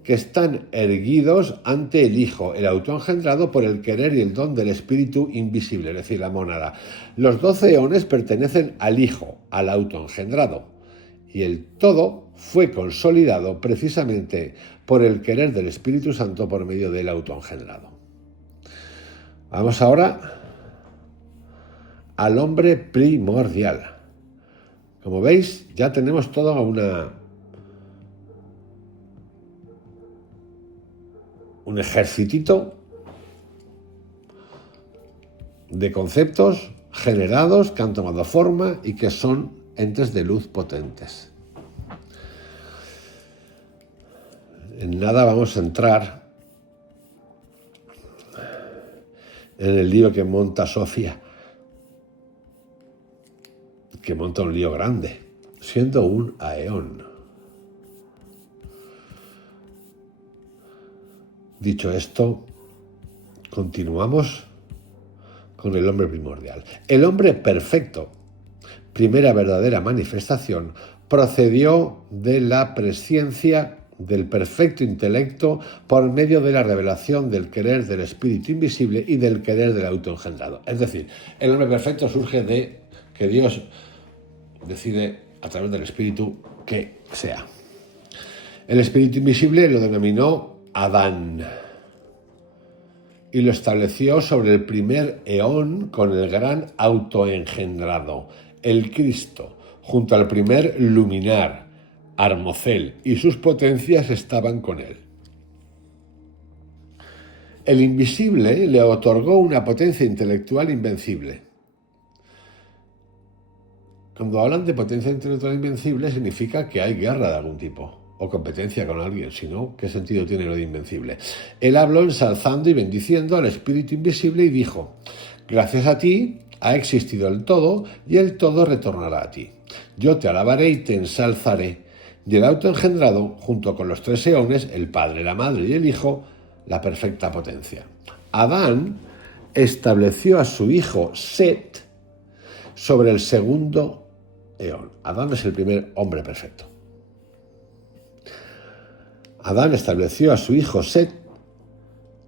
que están erguidos ante el Hijo, el autoengendrado por el querer y el don del Espíritu invisible, es decir, la mónada. Los 12 eones pertenecen al Hijo, al autoengendrado. Y el todo fue consolidado precisamente por el querer del Espíritu Santo por medio del autoengendrado. Vamos ahora al hombre primordial. Como veis, ya tenemos toda un ejercitito de conceptos generados que han tomado forma y que son entes de luz potentes. En nada vamos a entrar en el lío que monta Sofía, que monta un lío grande, siendo un aeón. Dicho esto, continuamos con el hombre primordial. El hombre perfecto, primera verdadera manifestación, procedió de la presciencia del perfecto intelecto por medio de la revelación del querer del espíritu invisible y del querer del autoengendrado. Es decir, el hombre perfecto surge de que Dios decide a través del espíritu que sea. El espíritu invisible lo denominó Adán. y lo estableció sobre el primer eón con el gran autoengendrado, el Cristo, junto al primer luminar, Armocel, y sus potencias estaban con él. El invisible le otorgó una potencia intelectual invencible. Cuando hablan de potencia intelectual invencible significa que hay guerra de algún tipo o competencia con alguien, si no, ¿qué sentido tiene lo de invencible? Él habló ensalzando y bendiciendo al espíritu invisible y dijo: gracias a ti ha existido el todo y el todo retornará a ti. Yo te alabaré y te ensalzaré. Y el autoengendrado, junto con los tres eones, el Padre, la Madre y el Hijo, la perfecta potencia. Adán estableció a su hijo Set sobre el segundo eón. Adán es el primer hombre perfecto. Adán estableció a su hijo Set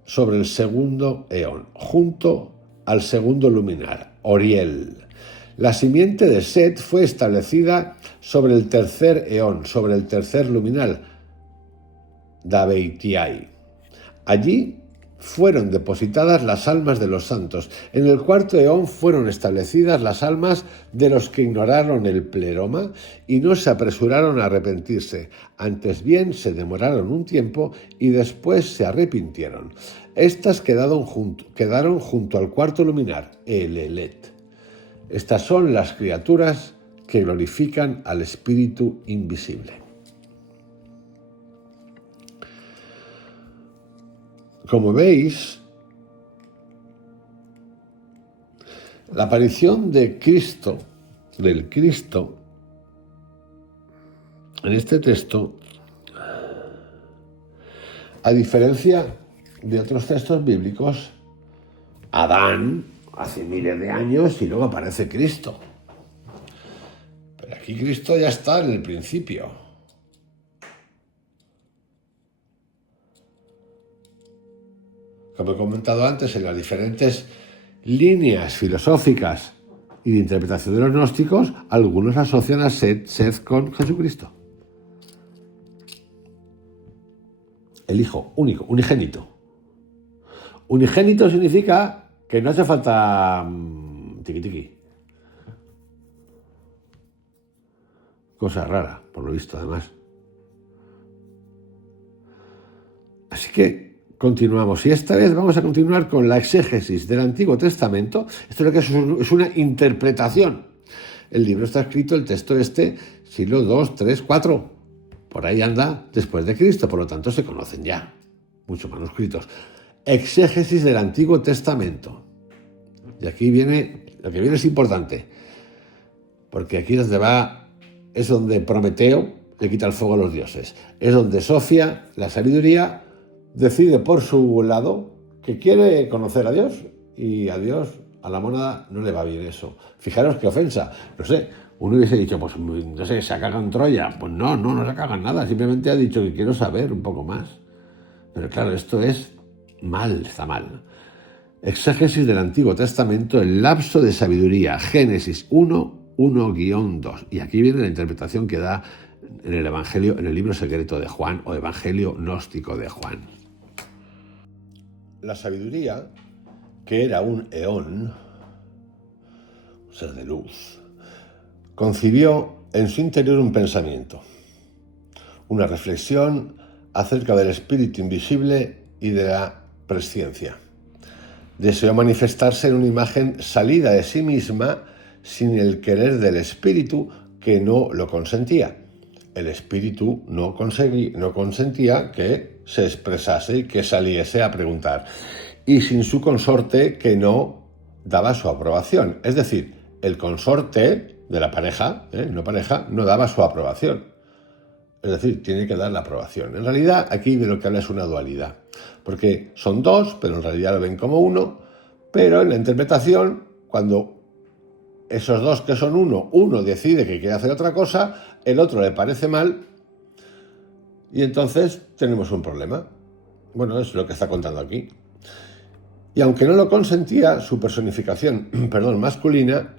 sobre el segundo eón, junto al segundo luminar, Oriel. La simiente de Set fue establecida sobre el tercer eón, sobre el tercer luminar, Dabeitiai. Allí fueron depositadas las almas de los santos. En el cuarto eón fueron establecidas las almas de los que ignoraron el pleroma y no se apresuraron a arrepentirse. Antes bien se demoraron un tiempo y después se arrepintieron. Estas quedaron junto al cuarto luminar, el Elet. Estas son las criaturas que glorifican al Espíritu invisible. Como veis, la aparición de Cristo, del Cristo, en este texto, a diferencia de otros textos bíblicos, Adán hace miles de años y luego aparece Cristo. Pero aquí Cristo ya está en el principio. Como he comentado antes, en las diferentes líneas filosóficas y de interpretación de los gnósticos, algunos asocian a Seth con Jesucristo. El Hijo único, unigénito. Unigénito significa que no hace falta tiqui-tiqui. Cosa rara, por lo visto, además. Así que continuamos, y esta vez vamos a continuar con la exégesis del Antiguo Testamento. Esto es lo que es una interpretación. El libro está escrito, el texto siglo II, III, IV. Por ahí anda después de Cristo, por lo tanto se conocen ya muchos manuscritos. Exégesis del Antiguo Testamento. Y aquí viene, lo que viene es importante, porque aquí es donde Prometeo le quita el fuego a los dioses. Es donde Sofía, la sabiduría, decide por su lado que quiere conocer a Dios, y a Dios, a la mónada, no le va bien eso. Fijaros qué ofensa. No sé, uno hubiese dicho, pues no sé, se cagan Troya. Pues no se cagan nada, simplemente ha dicho que quiero saber un poco más. Pero claro, esto es mal, está mal. Exégesis del Antiguo Testamento, el lapso de sabiduría, Génesis 1:2. Y aquí viene la interpretación que da en el Evangelio, en el libro secreto de Juan, o Evangelio gnóstico de Juan. La sabiduría, que era un eón, un ser de luz, concibió en su interior un pensamiento, una reflexión acerca del espíritu invisible y de la presciencia. Deseó manifestarse en una imagen salida de sí misma sin el querer del espíritu, que no lo consentía. El espíritu no consentía que se expresase y que saliese a preguntar, y sin su consorte, que no daba su aprobación. Es decir, el consorte de la pareja, no daba su aprobación. Es decir, tiene que dar la aprobación. En realidad, aquí de lo que habla es una dualidad, porque son dos, pero en realidad lo ven como uno, pero en la interpretación, cuando esos dos que son uno decide que quiere hacer otra cosa, el otro le parece mal, y entonces tenemos un problema. Bueno, es lo que está contando aquí. Y aunque no lo consentía, su personificación, masculina,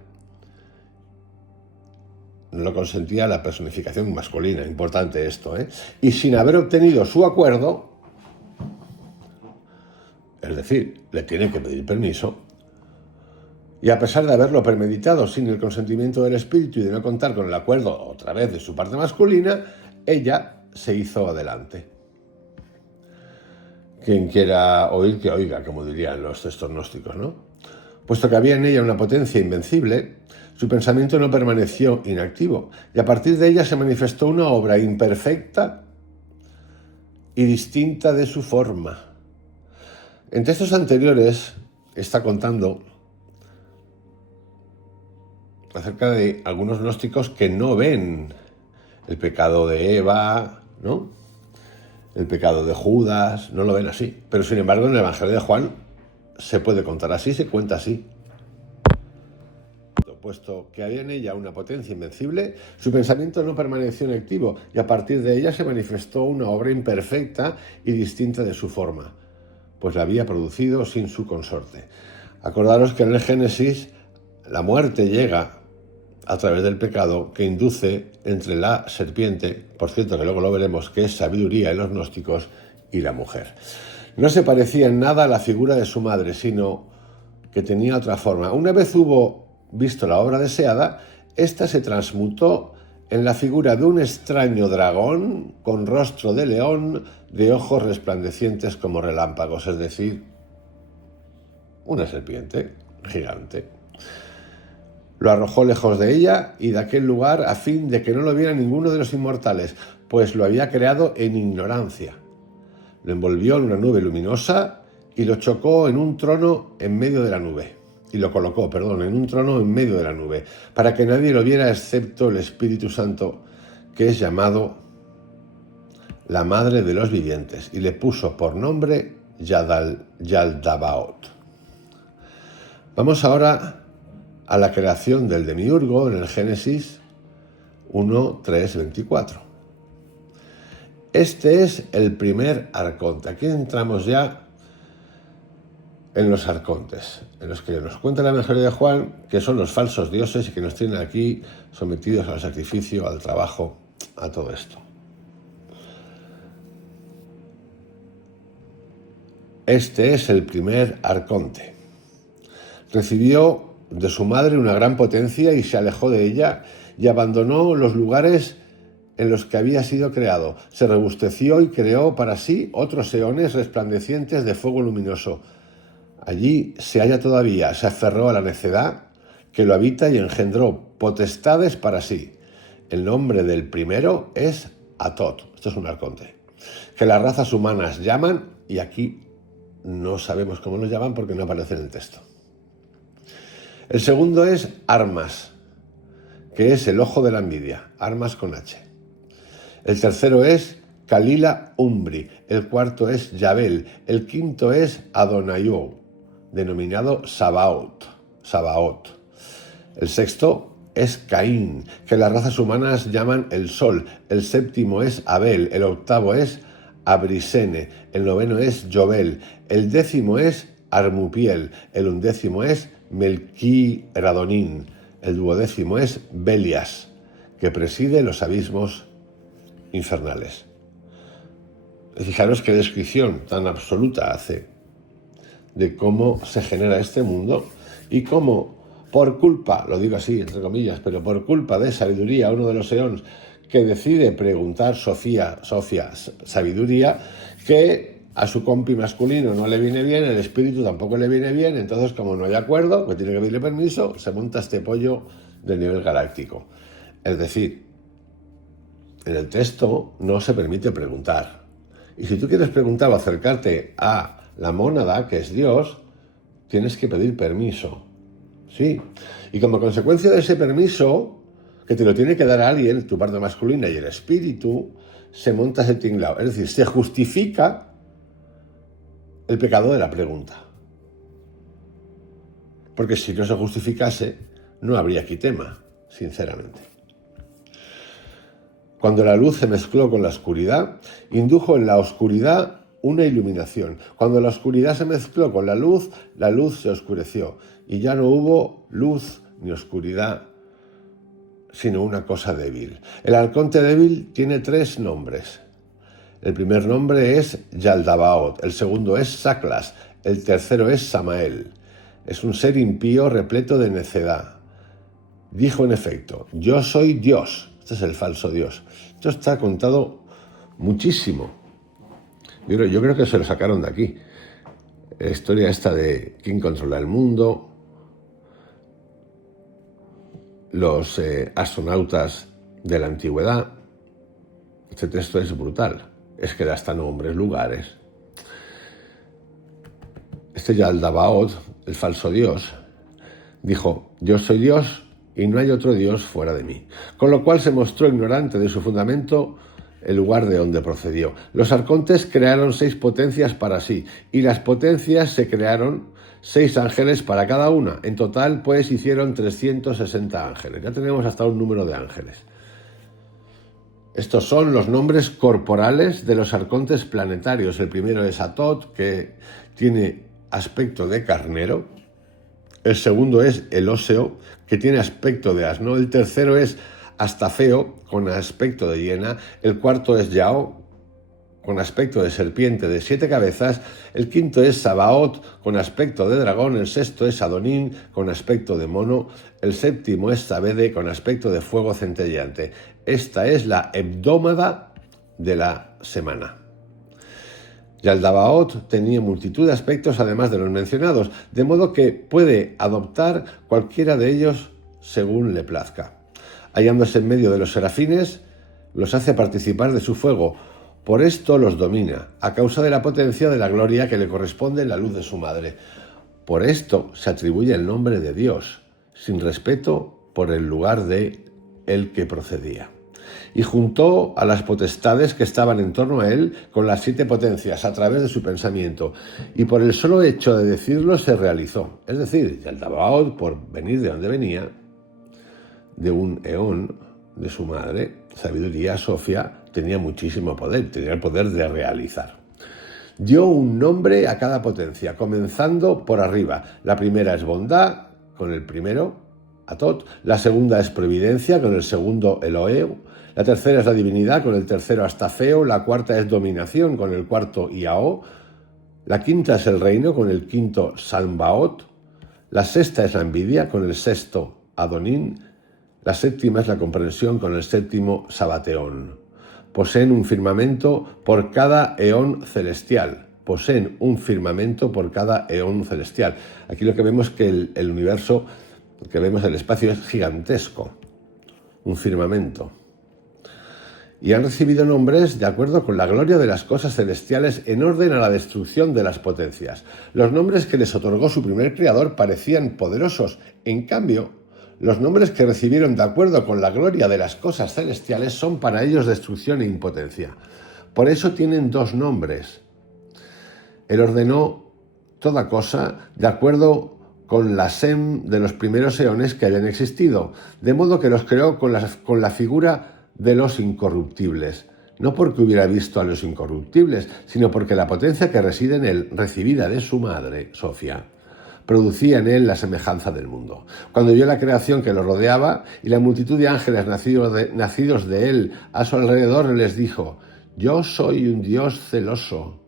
no lo consentía la personificación masculina, importante esto, y sin haber obtenido su acuerdo, es decir, le tiene que pedir permiso. Y a pesar de haberlo premeditado sin el consentimiento del espíritu y de no contar con el acuerdo otra vez de su parte masculina, ella se hizo adelante. Quien quiera oír, que oiga, como dirían los textos gnósticos, ¿no? Puesto que había en ella una potencia invencible, su pensamiento no permaneció inactivo y a partir de ella se manifestó una obra imperfecta y distinta de su forma. En textos anteriores está contando acerca de algunos gnósticos que no ven el pecado de Eva, ¿no? El pecado de Judas, no lo ven así. Pero sin embargo en el Evangelio de Juan se puede contar así, se cuenta así. Puesto que había en ella una potencia invencible, su pensamiento no permaneció inactivo y a partir de ella se manifestó una obra imperfecta y distinta de su forma, pues la había producido sin su consorte. Acordaros que en el Génesis la muerte llega a través del pecado que induce entre la serpiente, por cierto que luego lo veremos, que es sabiduría en los gnósticos, y la mujer. No se parecía en nada a la figura de su madre, sino que tenía otra forma. Una vez hubo visto la obra deseada, ésta se transmutó en la figura de un extraño dragón con rostro de león, de ojos resplandecientes como relámpagos, es decir, una serpiente gigante. Lo arrojó lejos de ella y de aquel lugar a fin de que no lo viera ninguno de los inmortales, pues lo había creado en ignorancia. Lo envolvió en una nube luminosa y lo chocó en un trono en medio de la nube. Y lo colocó, en un trono en medio de la nube, para que nadie lo viera excepto el Espíritu Santo, que es llamado la Madre de los Vivientes, y le puso por nombre Yaldabaoth. Vamos ahora a la creación del demiurgo en el Génesis 1, 3, 24. Este es el primer arconte. Aquí entramos ya en los arcontes, en los que nos cuenta el Evangelio de Juan, que son los falsos dioses y que nos tienen aquí sometidos al sacrificio, al trabajo, a todo esto. Este es el primer arconte. Recibió de su madre una gran potencia y se alejó de ella y abandonó los lugares en los que había sido creado. Se robusteció y creó para sí otros eones resplandecientes de fuego luminoso. Allí se halla todavía, se aferró a la necedad que lo habita y engendró potestades para sí. El nombre del primero es Atot, esto es un arconte, que las razas humanas llaman, y aquí no sabemos cómo lo llaman porque no aparece en el texto. El segundo es Armas, que es el ojo de la envidia, Armas con H. El tercero es Kalila Umbri, el cuarto es Yabel, el quinto es Adonayou, denominado Sabaoth. El sexto es Caín, que las razas humanas llaman el sol, el séptimo es Abel, el octavo es Abrisene, el noveno es Jobel, el décimo es Armupiel, el undécimo es Melquí-Radonín, el duodécimo es Belias, que preside los abismos infernales. Fijaros qué descripción tan absoluta hace de cómo se genera este mundo y cómo, por culpa, lo digo así entre comillas, pero por culpa de sabiduría, uno de los eones que decide preguntar Sofía, sabiduría, que a su compi masculino no le viene bien, el espíritu tampoco le viene bien, entonces como no hay acuerdo, que tiene que pedirle permiso, se monta este pollo de nivel galáctico. Es decir, en el texto no se permite preguntar. Y si tú quieres preguntar o acercarte a la mónada, que es Dios, tienes que pedir permiso. Sí. Y como consecuencia de ese permiso, que te lo tiene que dar alguien, tu parte masculina y el espíritu, se monta ese tinglao. Es decir, se justifica el pecado de la pregunta. Porque si no se justificase, no habría aquí tema, sinceramente. Cuando la luz se mezcló con la oscuridad, indujo en la oscuridad una iluminación. Cuando la oscuridad se mezcló con la luz se oscureció y ya no hubo luz ni oscuridad, sino una cosa débil. El arconte débil tiene 3 nombres. El primer nombre es Yaldabaoth, el segundo es Saclas, el tercero es Samael. Es un ser impío repleto de necedad. Dijo en efecto, yo soy Dios. Este es el falso Dios. Esto está contado muchísimo. Yo creo que se lo sacaron de aquí. La historia esta de quién controla el mundo, los astronautas de la antigüedad. Este texto es brutal. Es que da hasta nombres, lugares. Este Yaldabaoth, el falso Dios, dijo, yo soy Dios y no hay otro Dios fuera de mí. Con lo cual se mostró ignorante de su fundamento el lugar de donde procedió. Los arcontes crearon 6 potencias para sí, y las potencias se crearon 6 ángeles para cada una. En total, pues, hicieron 360 ángeles. Ya tenemos hasta un número de ángeles. Estos son los nombres corporales de los arcontes planetarios. El primero es Atot, que tiene aspecto de carnero. El segundo es Elóseo, que tiene aspecto de asno. El tercero es Astafeo, con aspecto de hiena. El cuarto es Yao, con aspecto de serpiente de 7 cabezas. El quinto es Sabaoth, con aspecto de dragón. El sexto es Adonín, con aspecto de mono. El séptimo es Sabede, con aspecto de fuego centelleante. Esta es la hebdómada de la semana. Yaldabaoth tenía multitud de aspectos además de los mencionados, de modo que puede adoptar cualquiera de ellos según le plazca. Hallándose en medio de los serafines, los hace participar de su fuego. Por esto los domina, a causa de la potencia de la gloria que le corresponde en la luz de su madre. Por esto se atribuye el nombre de Dios, sin respeto por el lugar de el que procedía. Y juntó a las potestades que estaban en torno a él con las 7 potencias a través de su pensamiento, y por el solo hecho de decirlo se realizó. Es decir, Yaldabaoth, por venir de donde venía, de un eón de su madre, sabiduría, Sofía, tenía muchísimo poder, tenía el poder de realizar. Dio un nombre a cada potencia, comenzando por arriba. La primera es bondad, con el primero, Atot. La segunda es providencia, con el segundo, Eloheu. La tercera es la divinidad, con el tercero, Astafeo. La cuarta es dominación, con el cuarto, Iao. La quinta es el reino, con el quinto, Sambaot. La sexta es la envidia, con el sexto, Adonín. La séptima es la comprensión, con el séptimo, Sabateón. Poseen un firmamento por cada eón celestial. Poseen un firmamento por cada eón celestial. Aquí lo que vemos es que el universo, lo que vemos el espacio es gigantesco. Un firmamento. Y han recibido nombres de acuerdo con la gloria de las cosas celestiales en orden a la destrucción de las potencias. Los nombres que les otorgó su primer creador parecían poderosos. En cambio, los nombres que recibieron de acuerdo con la gloria de las cosas celestiales son para ellos destrucción e impotencia. Por eso tienen 2 nombres. Él ordenó toda cosa de acuerdo con la Sem de los primeros eones que habían existido, de modo que los creó con la figura de los incorruptibles. No porque hubiera visto a los incorruptibles, sino porque la potencia que reside en él, recibida de su madre, Sofía, producía en él la semejanza del mundo. Cuando vio la creación que lo rodeaba y la multitud de ángeles nacidos de él a su alrededor, les dijo, yo soy un Dios celoso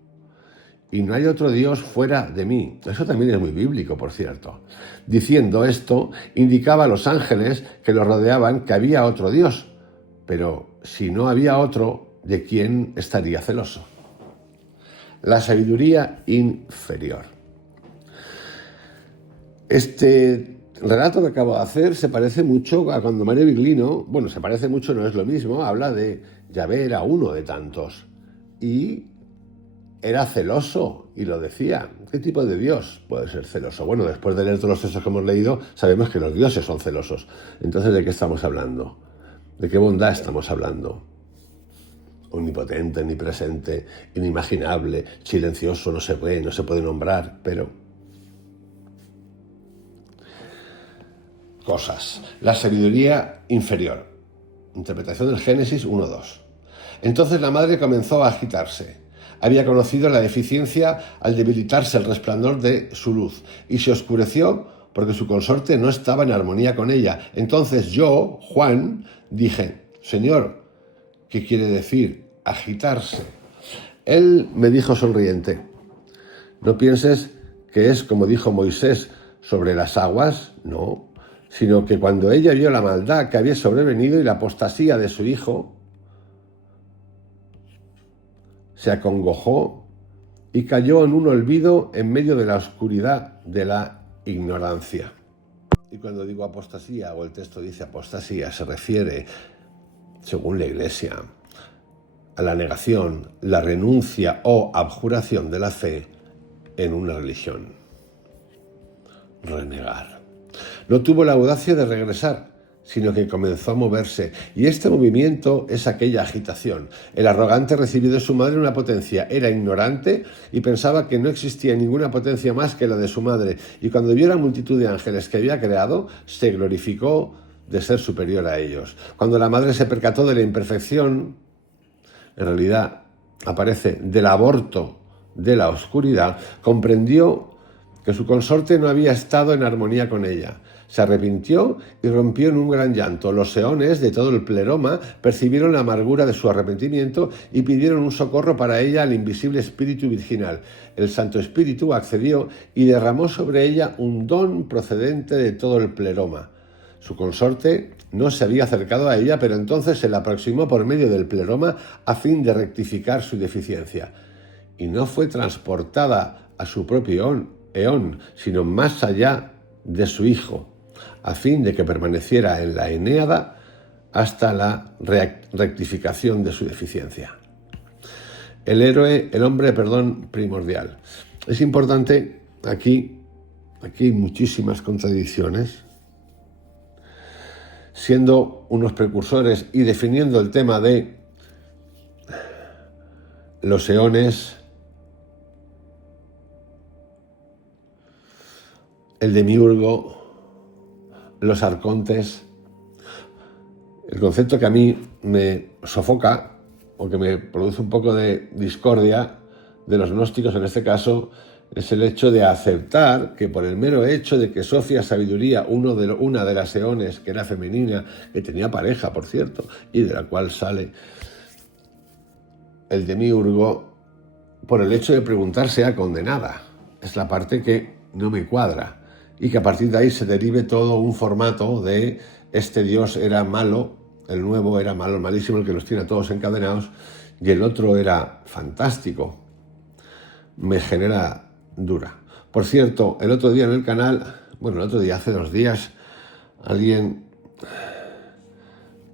y no hay otro Dios fuera de mí. Eso también es muy bíblico, por cierto. Diciendo esto, indicaba a los ángeles que lo rodeaban que había otro Dios, pero si no había otro, ¿de quién estaría celoso? La sabiduría inferior. Este relato que acabo de hacer se parece mucho a cuando Mario Viglino, bueno, se parece mucho, no es lo mismo, habla de Yahvé era uno de tantos y era celoso y lo decía. ¿Qué tipo de Dios puede ser celoso? Bueno, después de leer todos los textos que hemos leído, sabemos que los dioses son celosos. Entonces, ¿de qué estamos hablando? ¿De qué bondad estamos hablando? Omnipotente, omnipresente, inimaginable, silencioso, no se puede nombrar, pero cosas. La sabiduría inferior. Interpretación del Génesis 1:2. Entonces la madre comenzó a agitarse. Había conocido la deficiencia al debilitarse el resplandor de su luz y se oscureció porque su consorte no estaba en armonía con ella. Entonces yo, Juan, dije, Señor, ¿qué quiere decir agitarse? Él me dijo sonriente: no pienses que es como dijo Moisés sobre las aguas, no, sino que cuando ella vio la maldad que había sobrevenido y la apostasía de su hijo, se acongojó y cayó en un olvido en medio de la oscuridad de la ignorancia. Y cuando digo apostasía, o el texto dice apostasía, se refiere, según la Iglesia, a la negación, la renuncia o abjuración de la fe en una religión. Renegar. No tuvo la audacia de regresar, sino que comenzó a moverse, y este movimiento es aquella agitación. El arrogante recibió de su madre una potencia, era ignorante y pensaba que no existía ninguna potencia más que la de su madre, y cuando vio la multitud de ángeles que había creado, se glorificó de ser superior a ellos. Cuando la madre se percató de la imperfección, en realidad aparece del aborto de la oscuridad, comprendió que su consorte no había estado en armonía con ella. Se arrepintió y rompió en un gran llanto. Los eones de todo el pleroma percibieron la amargura de su arrepentimiento y pidieron un socorro para ella al invisible Espíritu Virginal. El Santo Espíritu accedió y derramó sobre ella un don procedente de todo el pleroma. Su consorte no se había acercado a ella, pero entonces se la aproximó por medio del pleroma a fin de rectificar su deficiencia. Y no fue transportada a su propio eón, sino más allá de su hijo, a fin de que permaneciera en la Enéada hasta la rectificación de su deficiencia. El héroe, el hombre, primordial. Es importante, aquí hay muchísimas contradicciones, siendo unos precursores y definiendo el tema de los eones, el demiurgo, los arcontes. El concepto que a mí me sofoca o que me produce un poco de discordia de los gnósticos en este caso es el hecho de aceptar que por el mero hecho de que Sofía Sabiduría, una de las eones que era femenina, que tenía pareja por cierto, y de la cual sale el demiurgo, por el hecho de preguntar sea condenada. Es la parte que no me cuadra. Y que a partir de ahí se derive todo un formato de este dios era malo, el nuevo era malo, malísimo, el que los tiene a todos encadenados, y el otro era fantástico. Me genera dura. Por cierto, el otro día en el canal, hace 2 días, alguien,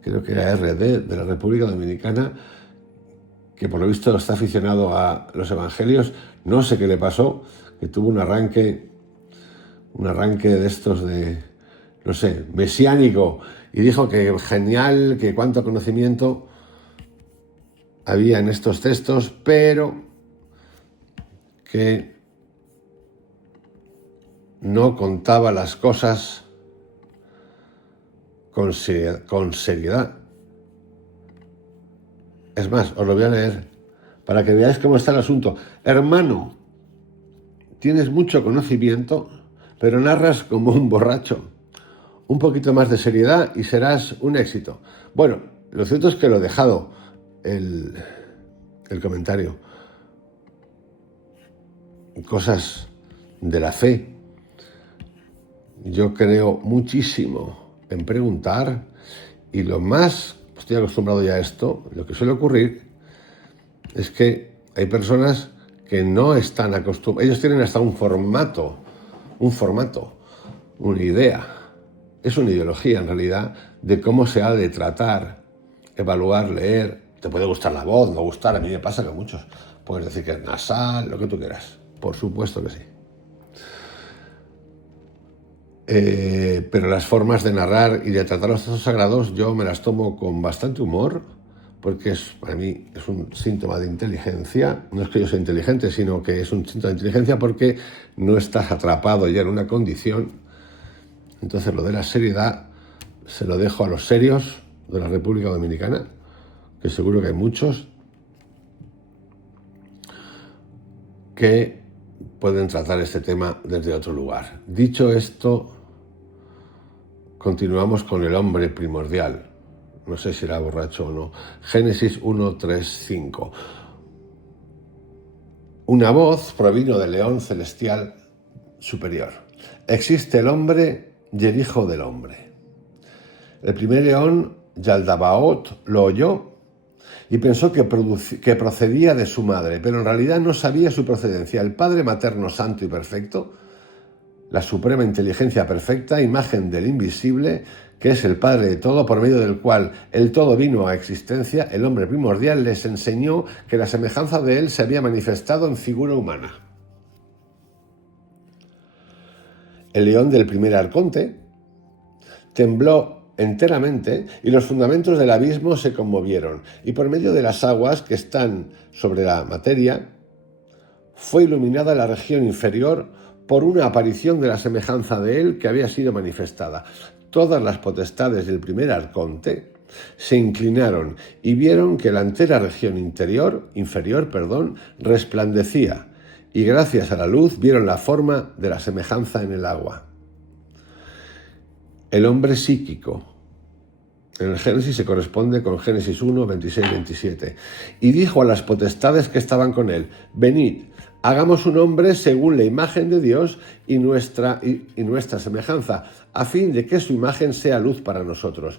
creo que era RD de la República Dominicana, que por lo visto está aficionado a los evangelios, no sé qué le pasó, que tuvo un arranque de estos de, no sé, mesiánico, y dijo que genial, que cuánto conocimiento había en estos textos, pero que no contaba las cosas con seriedad. Es más, os lo voy a leer para que veáis cómo está el asunto. Hermano, tienes mucho conocimiento, pero narras como un borracho. Un poquito más de seriedad y serás un éxito. Bueno, lo cierto es que lo he dejado el comentario. Cosas de la fe. Yo creo muchísimo en preguntar y lo más, estoy acostumbrado ya a esto, lo que suele ocurrir es que hay personas que no están acostumbrados, ellos tienen hasta un formato, una idea, es una ideología en realidad de cómo se ha de tratar, evaluar, leer. Te puede gustar la voz, no gustar, a mí me pasa que a muchos puedes decir que es nasal, lo que tú quieras, por supuesto que sí. Pero las formas de narrar y de tratar los textos sagrados yo me las tomo con bastante humor, porque para mí es un síntoma de inteligencia. No es que yo sea inteligente, sino que es un síntoma de inteligencia porque no estás atrapado ya en una condición. Entonces lo de la seriedad se lo dejo a los serios de la República Dominicana, que seguro que hay muchos que pueden tratar este tema desde otro lugar. Dicho esto, continuamos con el hombre primordial. No sé si era borracho o no. Génesis 1, 3, 5. Una voz provino del león celestial superior. Existe el hombre y el hijo del hombre. El primer león, Yaldabaoth, lo oyó y pensó que procedía de su madre, pero en realidad no sabía su procedencia. El Padre materno santo y perfecto, la suprema inteligencia perfecta, imagen del invisible, que es el Padre de todo, por medio del cual el todo vino a existencia, el hombre primordial, les enseñó que la semejanza de él se había manifestado en figura humana. El león del primer arconte tembló enteramente y los fundamentos del abismo se conmovieron, y por medio de las aguas que están sobre la materia fue iluminada la región inferior por una aparición de la semejanza de él que había sido manifestada. Todas las potestades del primer arconte se inclinaron y vieron que la entera región inferior, resplandecía, y gracias a la luz vieron la forma de la semejanza en el agua. El hombre psíquico. En el Génesis se corresponde con Génesis 1, 26, 27. Y dijo a las potestades que estaban con él: venid, hagamos un hombre según la imagen de Dios y nuestra semejanza, a fin de que su imagen sea luz para nosotros.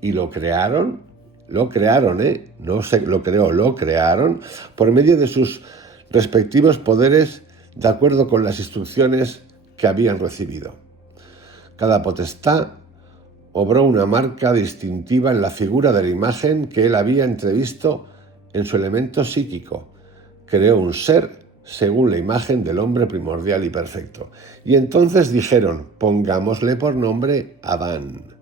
Y lo crearon por medio de sus respectivos poderes, de acuerdo con las instrucciones que habían recibido. Cada potestad obró una marca distintiva en la figura de la imagen que él había entrevisto en su elemento psíquico. Creó un ser según la imagen del hombre primordial y perfecto. Y entonces dijeron: pongámosle por nombre Adán,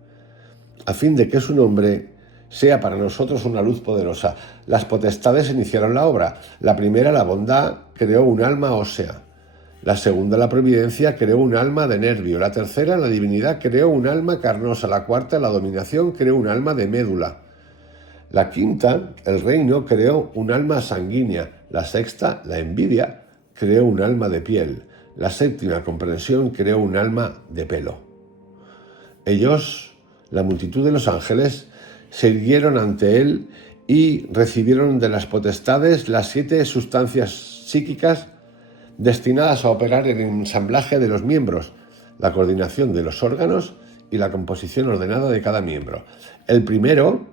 a fin de que su nombre sea para nosotros una luz poderosa. Las potestades iniciaron la obra. La primera, la bondad, creó un alma ósea. La segunda, la providencia, creó un alma de nervio. La tercera, la divinidad, creó un alma carnosa. La cuarta, la dominación, creó un alma de médula. La quinta, el reino, creó un alma sanguínea. La sexta, la envidia, creó un alma de piel. La séptima, comprensión, creó un alma de pelo. Ellos, la multitud de los ángeles, se irguieron ante él y recibieron de las potestades las 7 sustancias psíquicas destinadas a operar el ensamblaje de los miembros, la coordinación de los órganos y la composición ordenada de cada miembro. El primero,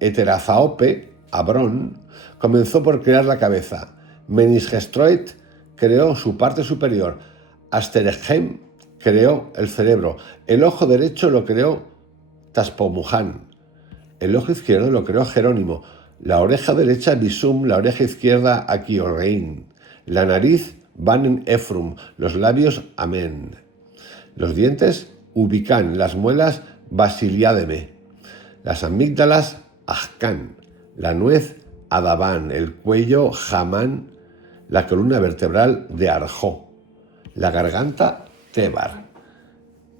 Eterazaope, Abrón, comenzó por crear la cabeza. Menisgestroit creó su parte superior. Asterechem creó el cerebro. El ojo derecho lo creó Taspomuján. El ojo izquierdo lo creó Jerónimo. La oreja derecha Bisum, la oreja izquierda Akiorrein. La nariz Banen Efrum, los labios Amén. Los dientes Ubicán, las muelas Basiliademe. Las amígdalas Ajcán, la nuez Adabán, el cuello Jamán, la columna vertebral de Arjó, la garganta Tebar,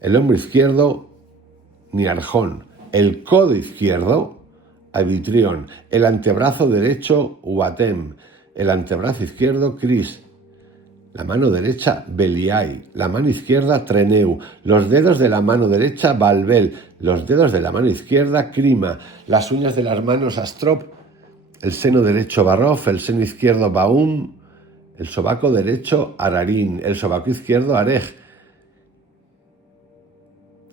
el hombro izquierdo Niarjón, el codo izquierdo Abitrión, el antebrazo derecho Uatem, el antebrazo izquierdo Cris, la mano derecha Beliai, la mano izquierda Treneu, los dedos de la mano derecha Balbel, los dedos de la mano izquierda Crima, las uñas de las manos Astrop, el seno derecho Barof, el seno izquierdo Baum, el sobaco derecho Ararín, el sobaco izquierdo Arej.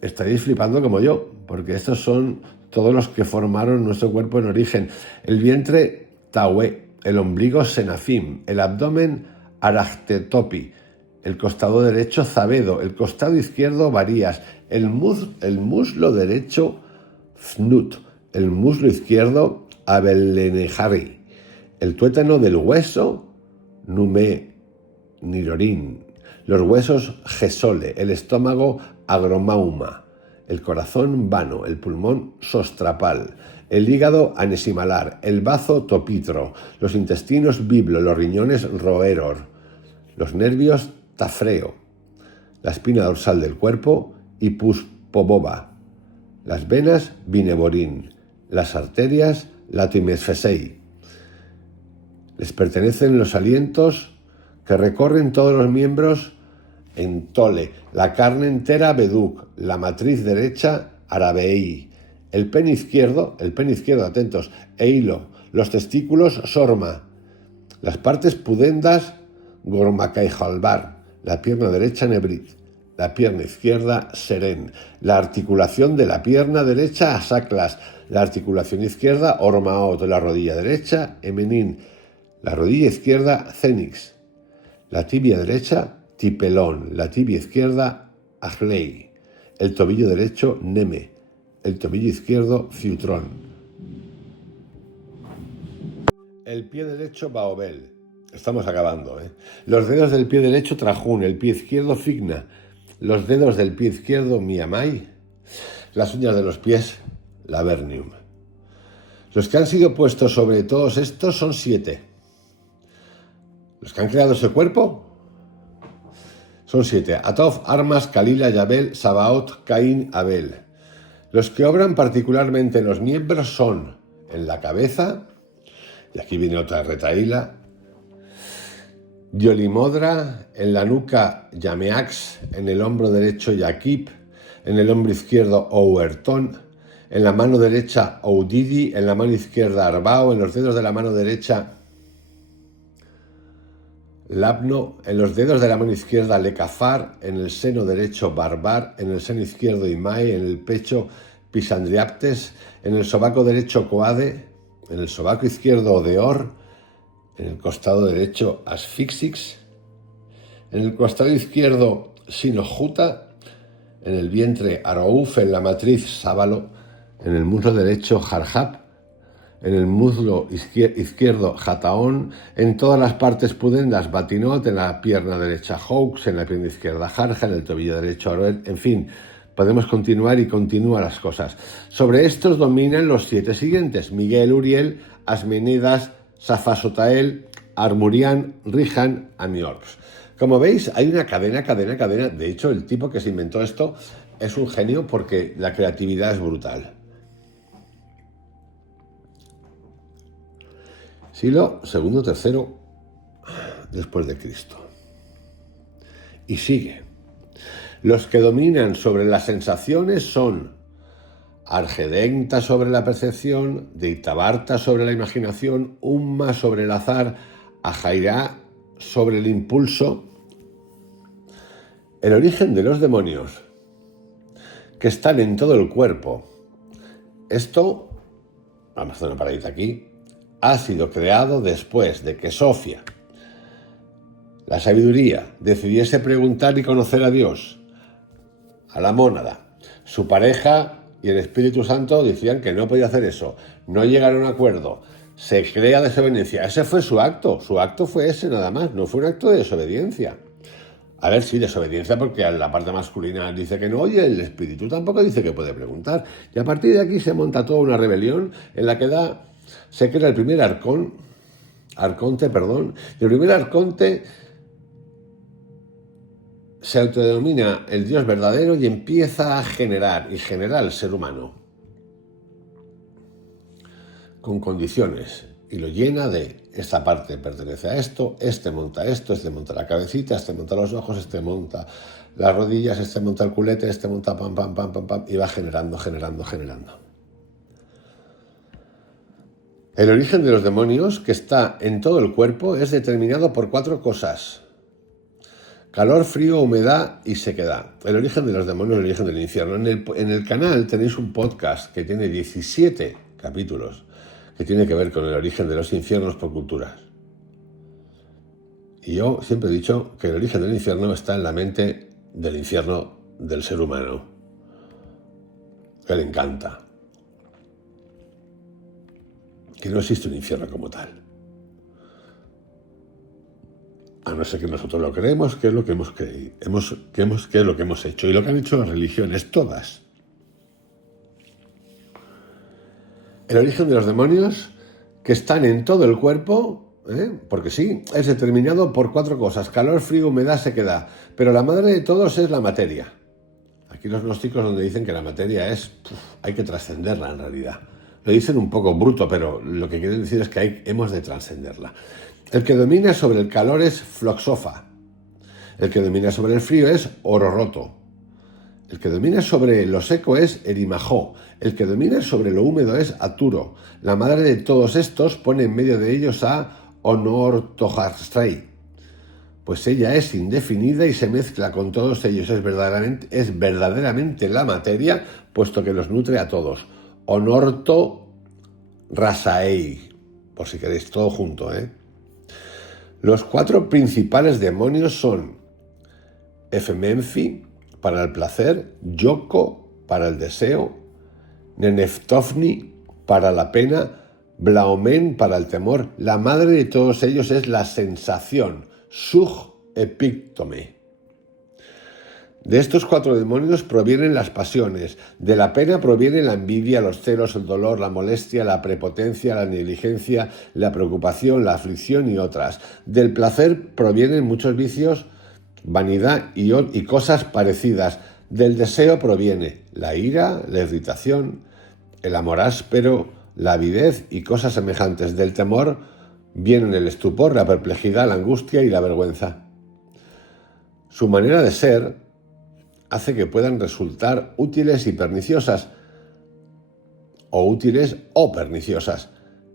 Estaréis flipando como yo, porque estos son todos los que formaron nuestro cuerpo en origen. El vientre Tahué, el ombligo Senafim, el abdomen Arachtetopi, el costado derecho Zabedo, el costado izquierdo Varías, el muslo derecho Fnut, el muslo izquierdo Abelenehari, el tuétano del hueso Nirorín, los huesos Gesole, el estómago Agromauma, el corazón Vano, el pulmón Sostrapal, el hígado Anesimalar, el bazo Topitro, los intestinos Biblo, los riñones Roeror, los nervios Tafreo, la espina dorsal del cuerpo Hippuspoboba, las venas Bineborín, las arterias Latimesfesei. Les pertenecen los alientos que recorren todos los miembros en Tole, la carne entera Beduk, la matriz derecha Arabei, el pene izquierdo, atentos, Eilo, los testículos Sorma, Las partes pudendas, Gormakaijalbar, la pierna derecha, Nebrit, la pierna izquierda, Seren, la articulación de la pierna derecha, Asaklas, la articulación izquierda, Ormaot, la rodilla derecha, Emenin, la rodilla izquierda, Cenix, la tibia derecha, Tipelón, la tibia izquierda, Ajlei, el tobillo derecho, Neme, el tobillo izquierdo, Fiutrón. El pie derecho, Baobel. Estamos acabando, ¿eh? Los dedos del pie derecho, Trajún. El pie izquierdo, Figna. Los dedos del pie izquierdo, Miamai. Las uñas de los pies, Labernium. Los que han sido puestos sobre todos estos son 7. Los que han creado ese cuerpo son 7. Atov, Armas, Kalila, Yabel, Sabaot, Caín, Abel. Los que obran particularmente en los miembros son en la cabeza, y aquí viene otra retaíla, Yolimodra, en la nuca Yameax, en el hombro derecho Yakib, en el hombro izquierdo Ouertón, en la mano derecha Oudidi, en la mano izquierda Arbao, en los dedos de la mano derecha Labno, en los dedos de la mano izquierda Lecafar, en el seno derecho Barbar, en el seno izquierdo Imai, en el pecho Pisandriaptes, en el sobaco derecho Coade, en el sobaco izquierdo Odeor, en el costado derecho Asfixix, en el costado izquierdo Sinojuta, en el vientre Arouf, en la matriz Sábalo, en el muslo derecho Jarjab, en el muslo izquierdo Jataón, en todas las partes pudendas Batinot, en la pierna derecha Haux, en la pierna izquierda Jarja, en el tobillo derecho Aroel, en fin, podemos continuar y continúan las cosas. Sobre estos dominan los 7 siguientes: Miguel, Uriel, Asmenidas, Safasotael, Armurián, Rijan, Amiorps. Como veis, hay una cadena. De hecho, el tipo que se inventó esto es un genio porque la creatividad es brutal. Siglo II, III después de Cristo. Y sigue. Los que dominan sobre las sensaciones son Argedenta sobre la percepción, Deitabarta sobre la imaginación, Umma sobre el azar, Ajairá sobre el impulso. El origen de los demonios, que están en todo el cuerpo. Esto, vamos a hacer una paradita aquí, ha sido creado después de que Sofía, la sabiduría, decidiese preguntar y conocer a Dios, a la mónada. Su pareja y el Espíritu Santo decían que no podía hacer eso, no llegaron a un acuerdo, se crea desobediencia. Ese fue su acto fue ese nada más, no fue un acto de desobediencia. A ver, sí, desobediencia porque la parte masculina dice que no, y el Espíritu tampoco dice que puede preguntar. Y a partir de aquí se monta toda una rebelión en la que se crea el primer arconte, y el primer arconte se autodenomina el Dios verdadero y empieza a generar, y genera al ser humano con condiciones, y lo llena de: esta parte pertenece a esto, este monta la cabecita, este monta los ojos, este monta las rodillas, este monta el culete, este monta pam, y va generando. El origen de los demonios, que está en todo el cuerpo, es determinado por 4 cosas: calor, frío, humedad y sequedad. El origen de los demonios, el origen del infierno. En el canal tenéis un podcast que tiene 17 capítulos que tiene que ver con el origen de los infiernos por culturas. Y yo siempre he dicho que el origen del infierno está en la mente del infierno del ser humano, que le encanta. Que no existe un infierno como tal. A no ser que nosotros lo creemos, que es lo que hemos creído, que es lo que hemos hecho, y lo que han hecho las religiones, todas. El origen de los demonios, que están en todo el cuerpo, porque sí, es determinado por 4 cosas: calor, frío, humedad, sequedad. Pero la madre de todos es la materia. Aquí los gnósticos donde dicen que la materia hay que trascenderla en realidad. Lo dicen un poco bruto, pero lo que quieren decir es que hemos de trascenderla. El que domina sobre el calor es Floxofa. El que domina sobre el frío es Ororoto. El que domina sobre lo seco es Erimajó. El que domina sobre lo húmedo es Aturo. La madre de todos estos pone en medio de ellos a Onortoharstrei, pues ella es indefinida y se mezcla con todos ellos, es verdaderamente la materia, puesto que los nutre a todos. Onorto Rasaei, por si queréis, todo junto, ¿eh? Los 4 principales demonios son Efemenfi, para el placer; Yoko, para el deseo; Neneftofni, para la pena; Blaomen, para el temor. La madre de todos ellos es la sensación, Sug epíctome. De estos 4 demonios provienen las pasiones. De la pena proviene la envidia, los celos, el dolor, la molestia, la prepotencia, la negligencia, la preocupación, la aflicción y otras. Del placer provienen muchos vicios, vanidad y cosas parecidas. Del deseo proviene la ira, la irritación, el amor áspero, la avidez y cosas semejantes. Del temor vienen el estupor, la perplejidad, la angustia y la vergüenza. Su manera de ser hace que puedan resultar útiles y perniciosas, o útiles o perniciosas.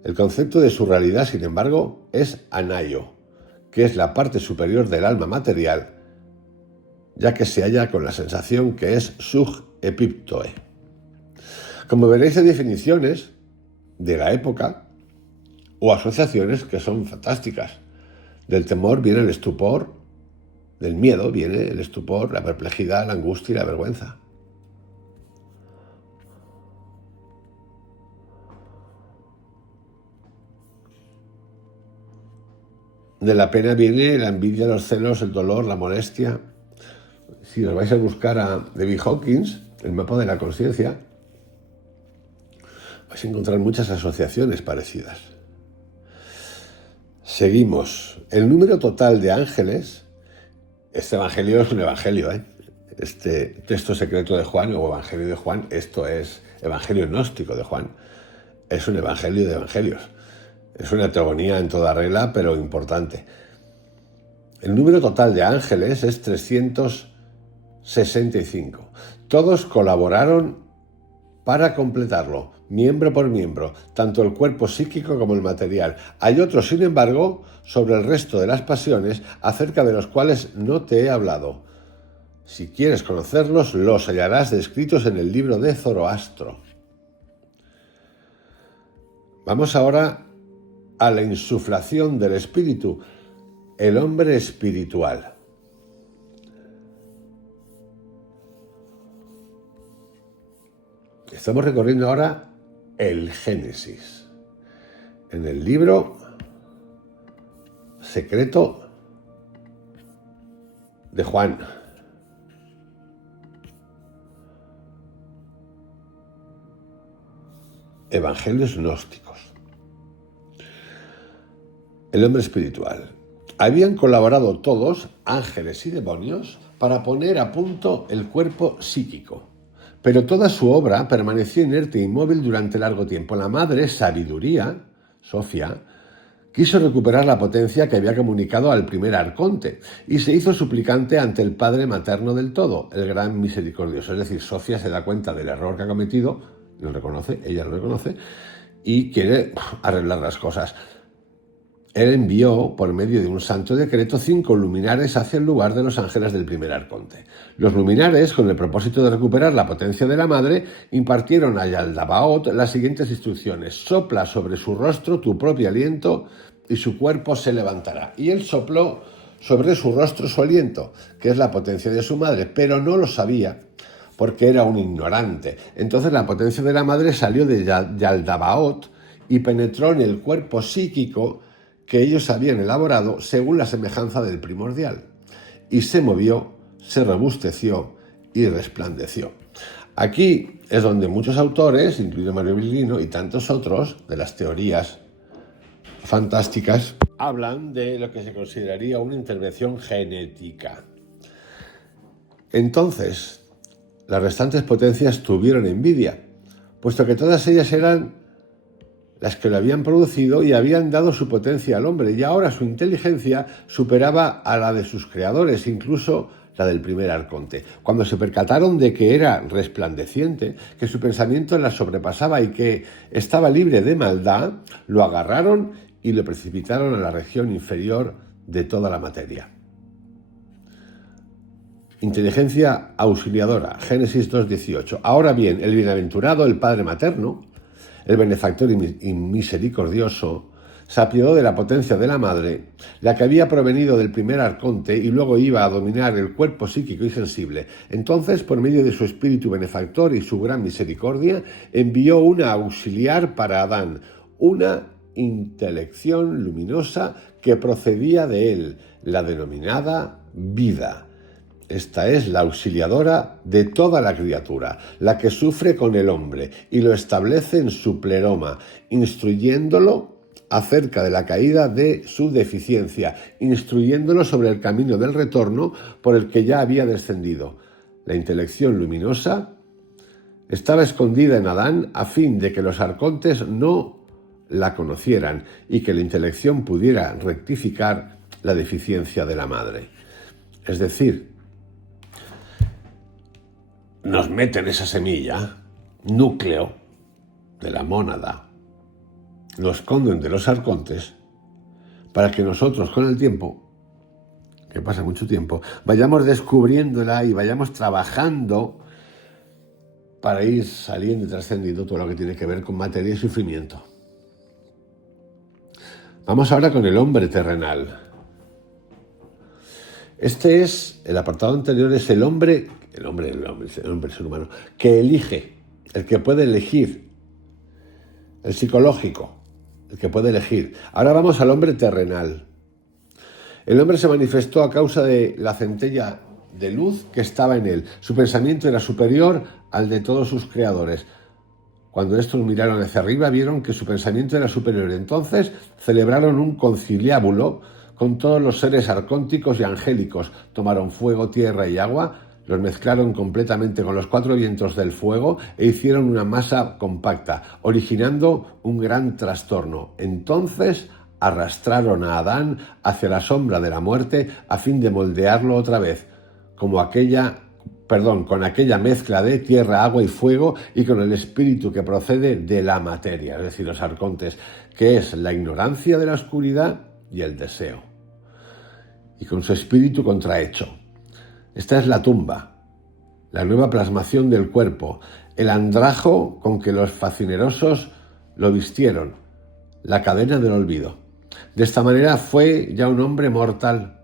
El concepto de su realidad, sin embargo, es anaio, que es la parte superior del alma material, ya que se halla con la sensación que es sug epíptoe. Como veréis, hay definiciones de la época o asociaciones que son fantásticas. Del temor viene el estupor, del miedo viene el estupor, la perplejidad, la angustia y la vergüenza. De la pena viene la envidia, los celos, el dolor, la molestia. Si os vais a buscar a David Hawkins, el mapa de la conciencia, vais a encontrar muchas asociaciones parecidas. Seguimos. El número total de ángeles. Este evangelio es un evangelio, ¿eh? Este texto secreto de Juan o evangelio de Juan, esto es evangelio gnóstico de Juan, es un evangelio de evangelios. Es una teogonía en toda regla, pero importante. El número total de ángeles es 365. Todos colaboraron para completarlo, miembro por miembro, tanto el cuerpo psíquico como el material. Hay otros, sin embargo, sobre el resto de las pasiones, acerca de los cuales no te he hablado. Si quieres conocerlos, los hallarás descritos en el libro de Zoroastro. Vamos ahora a la insuflación del espíritu, el hombre espiritual. Estamos recorriendo ahora el Génesis, en el libro secreto de Juan. Evangelios gnósticos. El hombre espiritual. Habían colaborado todos, ángeles y demonios, para poner a punto el cuerpo psíquico. Pero toda su obra permaneció inerte e inmóvil durante largo tiempo. La madre, Sabiduría, Sofía, quiso recuperar la potencia que había comunicado al primer arconte y se hizo suplicante ante el Padre materno del todo, el gran misericordioso. Es decir, Sofía se da cuenta del error que ha cometido, lo reconoce, ella lo reconoce, y quiere arreglar las cosas. Él envió, por medio de un santo decreto, 5 luminares hacia el lugar de los ángeles del primer arconte. Los luminares, con el propósito de recuperar la potencia de la madre, impartieron a Yaldabaoth las siguientes instrucciones: sopla sobre su rostro tu propio aliento y su cuerpo se levantará. Y él sopló sobre su rostro su aliento, que es la potencia de su madre, pero no lo sabía, porque era un ignorante. Entonces la potencia de la madre salió de Yaldabaoth y penetró en el cuerpo psíquico que ellos habían elaborado según la semejanza del primordial, y se movió, se robusteció y resplandeció. Aquí es donde muchos autores, incluido Mario Virgilio y tantos otros, de las teorías fantásticas, hablan de lo que se consideraría una intervención genética. Entonces, las restantes potencias tuvieron envidia, puesto que todas ellas eran las que lo habían producido y habían dado su potencia al hombre, y ahora su inteligencia superaba a la de sus creadores, incluso la del primer arconte. Cuando se percataron de que era resplandeciente, que su pensamiento la sobrepasaba y que estaba libre de maldad, lo agarraron y lo precipitaron a la región inferior de toda la materia. Inteligencia auxiliadora, Génesis 2:18. Ahora bien, el bienaventurado, el Padre materno, el benefactor y misericordioso, se apiadó de la potencia de la madre, la que había provenido del primer arconte y luego iba a dominar el cuerpo psíquico y sensible. Entonces, por medio de su espíritu benefactor y su gran misericordia, envió una auxiliar para Adán, una intelección luminosa que procedía de él, la denominada vida. Esta es la auxiliadora de toda la criatura, la que sufre con el hombre y lo establece en su pleroma, instruyéndolo acerca de la caída de su deficiencia, instruyéndolo sobre el camino del retorno por el que ya había descendido. La intelección luminosa estaba escondida en Adán a fin de que los arcontes no la conocieran y que la intelección pudiera rectificar la deficiencia de la madre. Es decir, nos meten esa semilla, núcleo de la mónada, lo esconden de los arcontes para que nosotros con el tiempo, que pasa mucho tiempo, vayamos descubriéndola y vayamos trabajando para ir saliendo y trascendiendo todo lo que tiene que ver con materia y sufrimiento. Vamos ahora con el hombre terrenal. Este es, el apartado anterior es el ser humano, que elige, el que puede elegir, el psicológico, el que puede elegir. Ahora vamos al hombre terrenal. El hombre se manifestó a causa de la centella de luz que estaba en él. Su pensamiento era superior al de todos sus creadores. Cuando estos miraron hacia arriba, vieron que su pensamiento era superior. Entonces celebraron un conciliábulo con todos los seres arcónticos y angélicos. Tomaron fuego, tierra y agua, los mezclaron completamente con los cuatro vientos del fuego e hicieron una masa compacta, originando un gran trastorno. Entonces arrastraron a Adán hacia la sombra de la muerte a fin de moldearlo otra vez, con aquella mezcla de tierra, agua y fuego y con el espíritu que procede de la materia, es decir, los arcontes, que es la ignorancia de la oscuridad y el deseo, y con su espíritu contrahecho. Esta es la tumba, la nueva plasmación del cuerpo, el andrajo con que los facinerosos lo vistieron, la cadena del olvido. De esta manera fue ya un hombre mortal.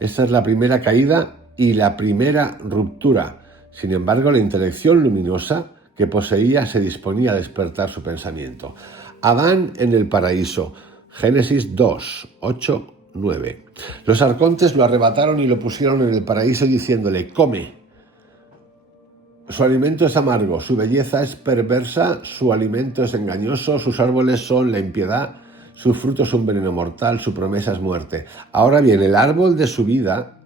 Esta es la primera caída y la primera ruptura. Sin embargo, la intelección luminosa que poseía se disponía a despertar su pensamiento. Adán en el paraíso, Génesis 2, 8, 9. Los arcontes lo arrebataron y lo pusieron en el paraíso diciéndole: come. Su alimento es amargo, su belleza es perversa, su alimento es engañoso, sus árboles son la impiedad, su fruto es un veneno mortal, su promesa es muerte. Ahora bien, el árbol de su vida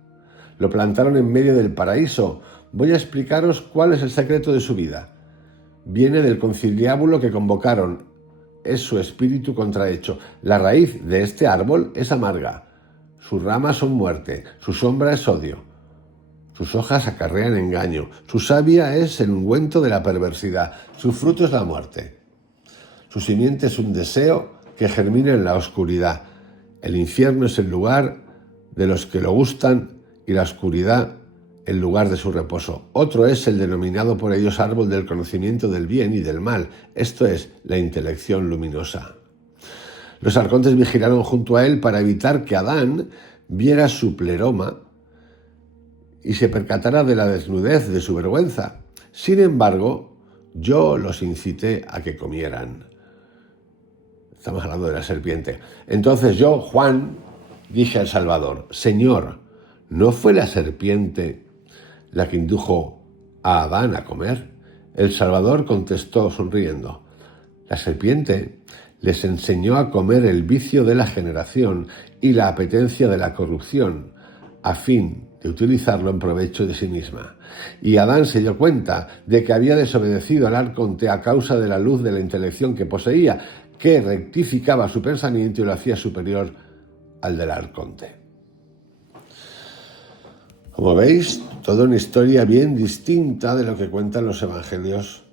lo plantaron en medio del paraíso. Voy a explicaros cuál es el secreto de su vida. Viene del conciliábulo que convocaron. Es su espíritu contrahecho. La raíz de este árbol es amarga. Sus ramas son muerte. Su sombra es odio. Sus hojas acarrean engaño. Su savia es el ungüento de la perversidad. Su fruto es la muerte. Su simiente es un deseo que germina en la oscuridad. El infierno es el lugar de los que lo gustan y la oscuridad el lugar de su reposo. Otro es el denominado por ellos árbol del conocimiento del bien y del mal. Esto es la intelección luminosa. Los arcontes vigilaron junto a él para evitar que Adán viera su pleroma y se percatara de la desnudez de su vergüenza. Sin embargo, yo los incité a que comieran. Estamos hablando de la serpiente. Entonces yo, Juan, dije al Salvador: Señor, ¿no fue la serpiente la que indujo a Adán a comer? El Salvador contestó sonriendo: la serpiente les enseñó a comer el vicio de la generación y la apetencia de la corrupción, a fin de utilizarlo en provecho de sí misma. Y Adán se dio cuenta de que había desobedecido al arconte a causa de la luz de la intelección que poseía, que rectificaba su pensamiento y lo hacía superior al del arconte. Como veis, toda una historia bien distinta de lo que cuentan los evangelios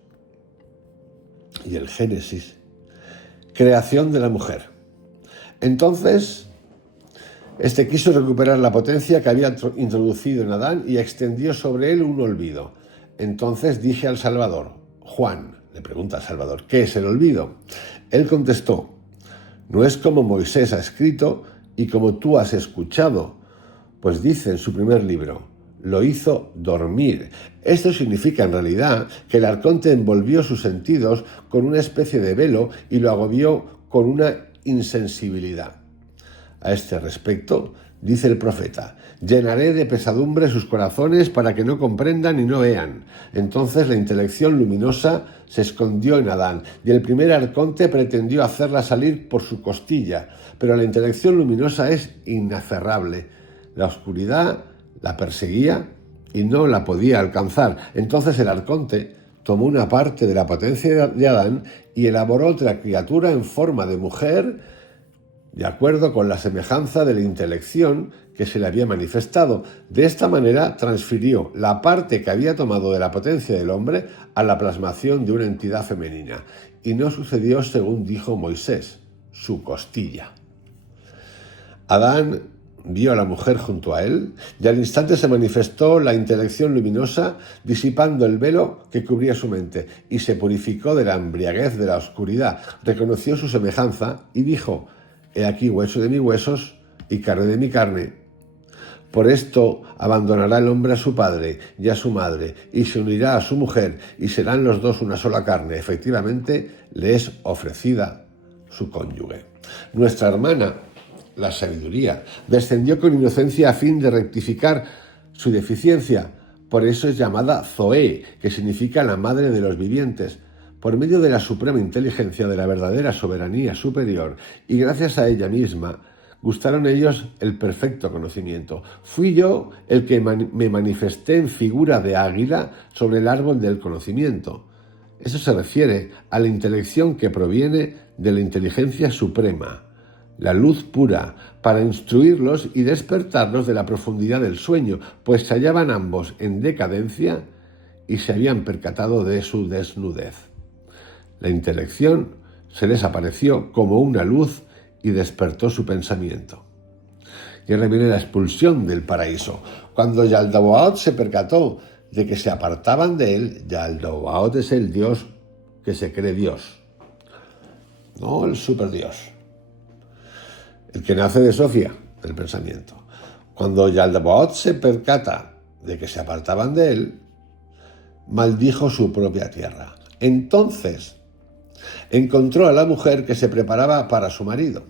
y el Génesis. Creación de la mujer. Entonces, este quiso recuperar la potencia que había introducido en Adán y extendió sobre él un olvido. Entonces dije al Salvador, Juan, le pregunta al Salvador, ¿qué es el olvido? Él contestó, no es como Moisés ha escrito y como tú has escuchado, pues dice en su primer libro, lo hizo dormir. Esto significa en realidad que el arconte envolvió sus sentidos con una especie de velo y lo agobió con una insensibilidad. A este respecto, dice el profeta, llenaré de pesadumbre sus corazones para que no comprendan y no vean. Entonces la intelección luminosa se escondió en Adán y el primer arconte pretendió hacerla salir por su costilla, pero la intelección luminosa es inaferrable. La oscuridad la perseguía y no la podía alcanzar. Entonces el arconte tomó una parte de la potencia de Adán y elaboró otra criatura en forma de mujer, de acuerdo con la semejanza de la intelección que se le había manifestado. De esta manera transfirió la parte que había tomado de la potencia del hombre a la plasmación de una entidad femenina. Y no sucedió según dijo Moisés, su costilla. Adán vio a la mujer junto a él y al instante se manifestó la intelección luminosa disipando el velo que cubría su mente y se purificó de la embriaguez de la oscuridad, reconoció su semejanza y dijo, he aquí hueso de mis huesos y carne de mi carne. Por esto abandonará el hombre a su padre y a su madre y se unirá a su mujer y serán los dos una sola carne. Efectivamente, le es ofrecida su cónyuge. Nuestra hermana, la sabiduría, descendió con inocencia a fin de rectificar su deficiencia. Por eso es llamada Zoé, que significa la madre de los vivientes. Por medio de la suprema inteligencia de la verdadera soberanía superior y gracias a ella misma, gustaron ellos el perfecto conocimiento. Fui yo el que me manifesté en figura de águila sobre el árbol del conocimiento. Eso se refiere a la intelección que proviene de la inteligencia suprema, la luz pura, para instruirlos y despertarlos de la profundidad del sueño, pues se hallaban ambos en decadencia y se habían percatado de su desnudez. La intelección se les apareció como una luz y despertó su pensamiento. Y ahora viene la expulsión del paraíso. Cuando Yaldabaoth se percató de que se apartaban de él, Yaldabaoth es el Dios que se cree Dios, no el superdios, el que nace de Sofía, del pensamiento. Cuando Yaldabaoth se percata de que se apartaban de él, maldijo su propia tierra. Entonces encontró a la mujer que se preparaba para su marido.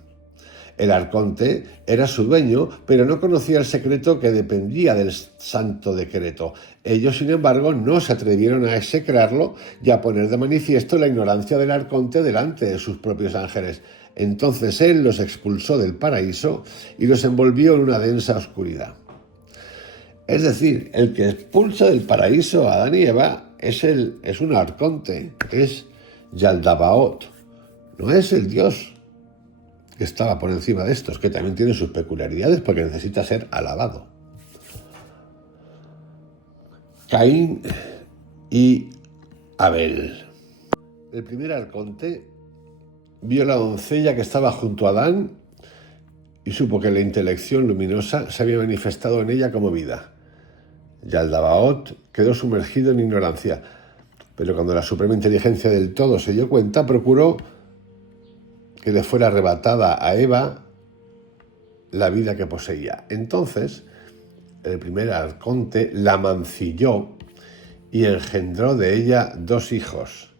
El arconte era su dueño, pero no conocía el secreto que dependía del santo decreto. Ellos, sin embargo, no se atrevieron a execrarlo y a poner de manifiesto la ignorancia del arconte delante de sus propios ángeles. Entonces él los expulsó del paraíso y los envolvió en una densa oscuridad. Es decir, el que expulsa del paraíso a Adán y Eva es un arconte, es Yaldabaoth, no es el Dios que estaba por encima de estos, que también tiene sus peculiaridades porque necesita ser alabado. Caín y Abel. El primer arconte vio la doncella que estaba junto a Adán y supo que la intelección luminosa se había manifestado en ella como vida. Yaldabaoth quedó sumergido en ignorancia, pero cuando la suprema inteligencia del todo se dio cuenta, procuró que le fuera arrebatada a Eva la vida que poseía. Entonces, el primer arconte la mancilló y engendró de ella 2 hijos,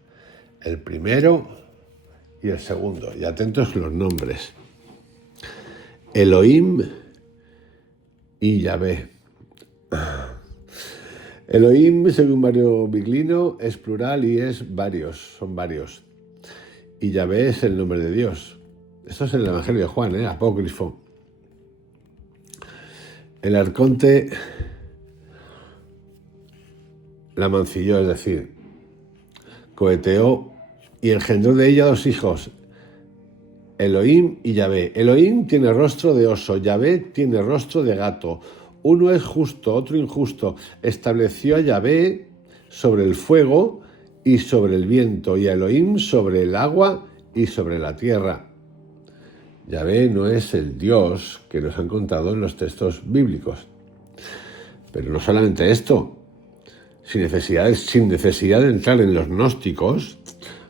el primero y el segundo. Y atentos los nombres: Elohim y Yahvé. Elohim, según Mario Biglino, es plural y es varios, son varios. Y Yahvé es el nombre de Dios. Esto es en el Evangelio de Juan, apócrifo. El arconte la mancilló, es decir, coheteó y engendró de ella 2 hijos, Elohim y Yahvé. Elohim tiene rostro de oso, Yahvé tiene rostro de gato. Uno es justo, otro injusto. Estableció a Yahvé sobre el fuego y sobre el viento, y a Elohim sobre el agua y sobre la tierra. Yahvé no es el Dios que nos han contado en los textos bíblicos. Pero no solamente esto, sin necesidad de entrar en los gnósticos,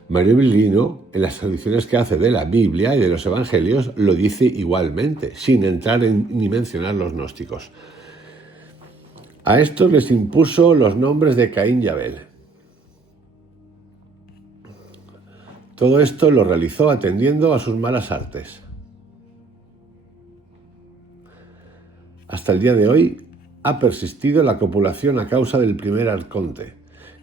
Mario Bilino, en las traducciones que hace de la Biblia y de los Evangelios, lo dice igualmente, sin entrar ni mencionar los gnósticos. A estos les impuso los nombres de Caín y Abel. Todo esto lo realizó atendiendo a sus malas artes. Hasta el día de hoy ha persistido la copulación a causa del primer arconte,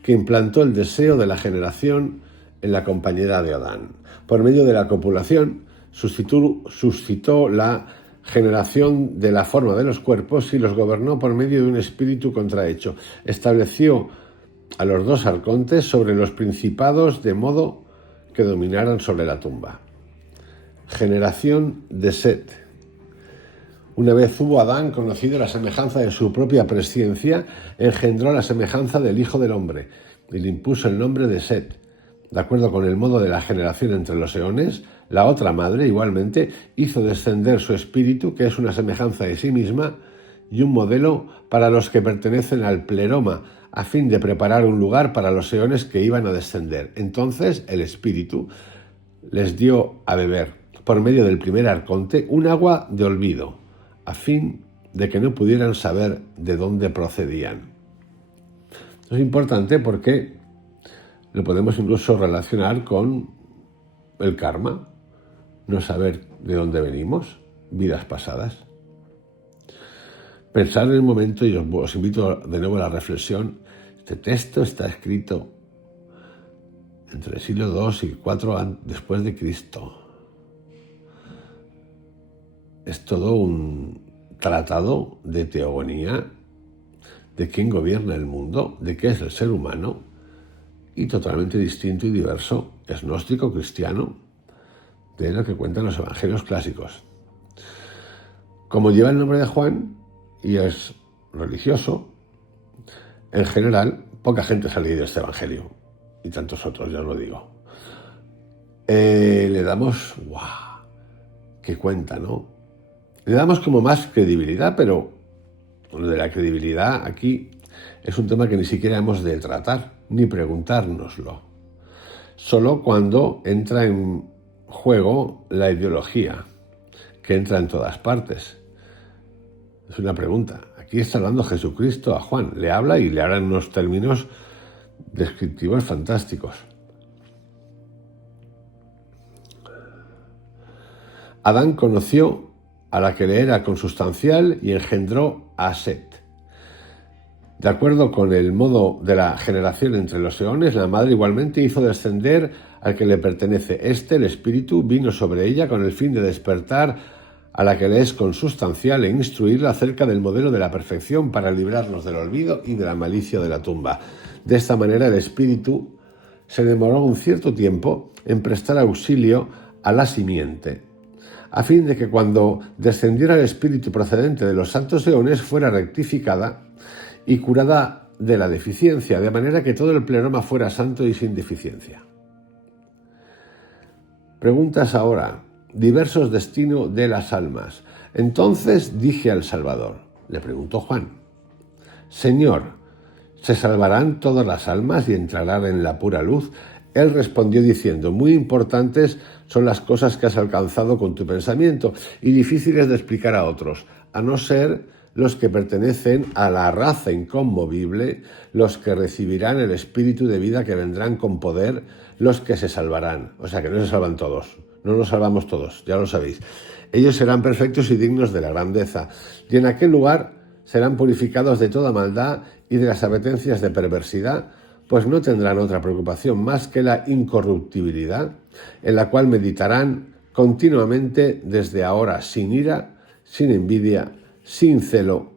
que implantó el deseo de la generación en la compañera de Adán. Por medio de la copulación suscitó la generación de la forma de los cuerpos y los gobernó por medio de un espíritu contrahecho. Estableció a los dos arcontes sobre los principados de modo que dominaran sobre la tumba. Generación de Set. Una vez hubo Adán conocido la semejanza de su propia presciencia, engendró la semejanza del Hijo del Hombre y le impuso el nombre de Set. De acuerdo con el modo de la generación entre los eones, la otra madre, igualmente, hizo descender su espíritu, que es una semejanza de sí misma, y un modelo para los que pertenecen al pleroma, a fin de preparar un lugar para los eones que iban a descender. Entonces el espíritu les dio a beber, por medio del primer arconte, un agua de olvido, a fin de que no pudieran saber de dónde procedían. Esto es importante porque lo podemos incluso relacionar con el karma, no saber de dónde venimos, vidas pasadas. Pensar en el momento, y os invito de nuevo a la reflexión, este texto está escrito entre el siglo II y IV después de Cristo. Es todo un tratado de teogonía, de quién gobierna el mundo, de qué es el ser humano, y totalmente distinto y diverso, es gnóstico cristiano, de lo que cuentan los evangelios clásicos. Como lleva el nombre de Juan y es religioso, en general, poca gente se ha leído este evangelio, y tantos otros, ya os lo digo. Le damos, ¡guau!, qué cuenta, ¿no? Le damos como más credibilidad, pero lo de la credibilidad aquí es un tema que ni siquiera hemos de tratar, ni preguntárnoslo. Solo cuando entra en juego la ideología, que entra en todas partes. Es una pregunta. Aquí está hablando Jesucristo a Juan. Le habla en unos términos descriptivos fantásticos. Adán conoció a la que le era consustancial y engendró a Set. De acuerdo con el modo de la generación entre los eones, la madre igualmente hizo descender al que le pertenece. El espíritu, vino sobre ella con el fin de despertar a la que le es consustancial e instruirla acerca del modelo de la perfección para librarnos del olvido y de la malicia de la tumba. De esta manera el espíritu se demoró un cierto tiempo en prestar auxilio a la simiente, a fin de que cuando descendiera el espíritu procedente de los santos eones fuera rectificada y curada de la deficiencia, de manera que todo el pleroma fuera santo y sin deficiencia. Preguntas ahora. Diversos destinos de las almas. Entonces dije al Salvador, le preguntó Juan, Señor, ¿se salvarán todas las almas y entrarán en la pura luz? Él respondió diciendo, muy importantes son las cosas que has alcanzado con tu pensamiento y difíciles de explicar a otros, a no ser los que pertenecen a la raza inconmovible, los que recibirán el espíritu de vida que vendrán con poder, los que se salvarán. O sea, que no se salvan todos, no nos salvamos todos, ya lo sabéis. Ellos serán perfectos y dignos de la grandeza, y en aquel lugar serán purificados de toda maldad y de las apetencias de perversidad, pues no tendrán otra preocupación más que la incorruptibilidad, en la cual meditarán continuamente desde ahora, sin ira, sin envidia, sin celo,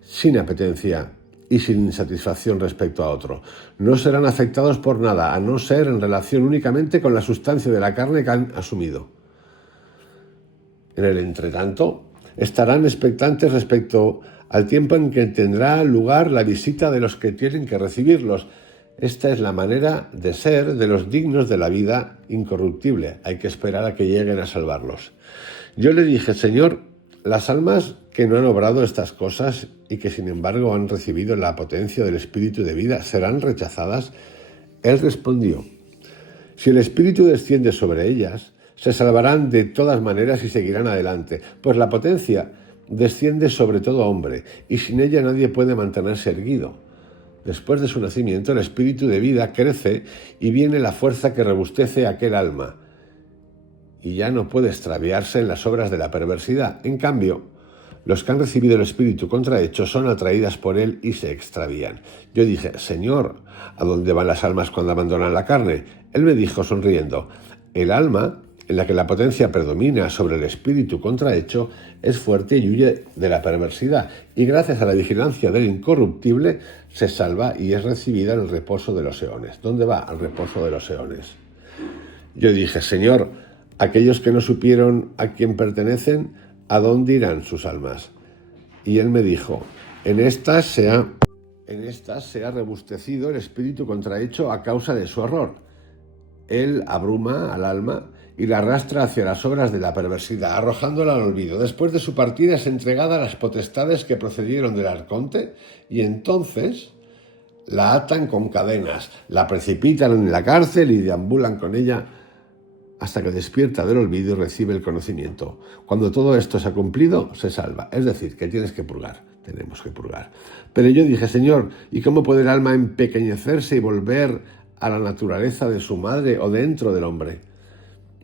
sin apetencia y sin insatisfacción respecto a otro. No serán afectados por nada, a no ser en relación únicamente con la sustancia de la carne que han asumido. En el entretanto, estarán expectantes respecto al tiempo en que tendrá lugar la visita de los que tienen que recibirlos, Esta es la manera de ser de los dignos de la vida incorruptible. Hay que esperar a que lleguen a salvarlos. Yo le dije, Señor, las almas que no han obrado estas cosas y que sin embargo han recibido la potencia del Espíritu de vida, ¿serán rechazadas? Él respondió, si el Espíritu desciende sobre ellas, se salvarán de todas maneras y seguirán adelante, pues la potencia desciende sobre todo hombre, y sin ella nadie puede mantenerse erguido. Después de su nacimiento, el espíritu de vida crece y viene la fuerza que robustece aquel alma, y ya no puede extraviarse en las obras de la perversidad. En cambio, los que han recibido el espíritu contrahecho son atraídas por él y se extravían. Yo dije, Señor, ¿a dónde van las almas cuando abandonan la carne? Él me dijo, sonriendo, el alma, en la que la potencia predomina sobre el espíritu contrahecho, es fuerte y huye de la perversidad, y gracias a la vigilancia del incorruptible se salva y es recibida en el reposo de los eones. ¿Dónde va? Al reposo de los eones. Yo dije, Señor, aquellos que no supieron a quién pertenecen, ¿a dónde irán sus almas? Y él me dijo, en estas se ha rebustecido el espíritu contrahecho a causa de su error. Él abruma al alma y la arrastra hacia las obras de la perversidad, arrojándola al olvido. Después de su partida es entregada a las potestades que procedieron del arconte y entonces la atan con cadenas, la precipitan en la cárcel y deambulan con ella hasta que despierta del olvido y recibe el conocimiento. Cuando todo esto se ha cumplido, se salva. Es decir, que tienes que purgar. Tenemos que purgar. Pero yo dije, Señor, ¿y cómo puede el alma empequeñecerse y volver a la naturaleza de su madre o dentro del hombre?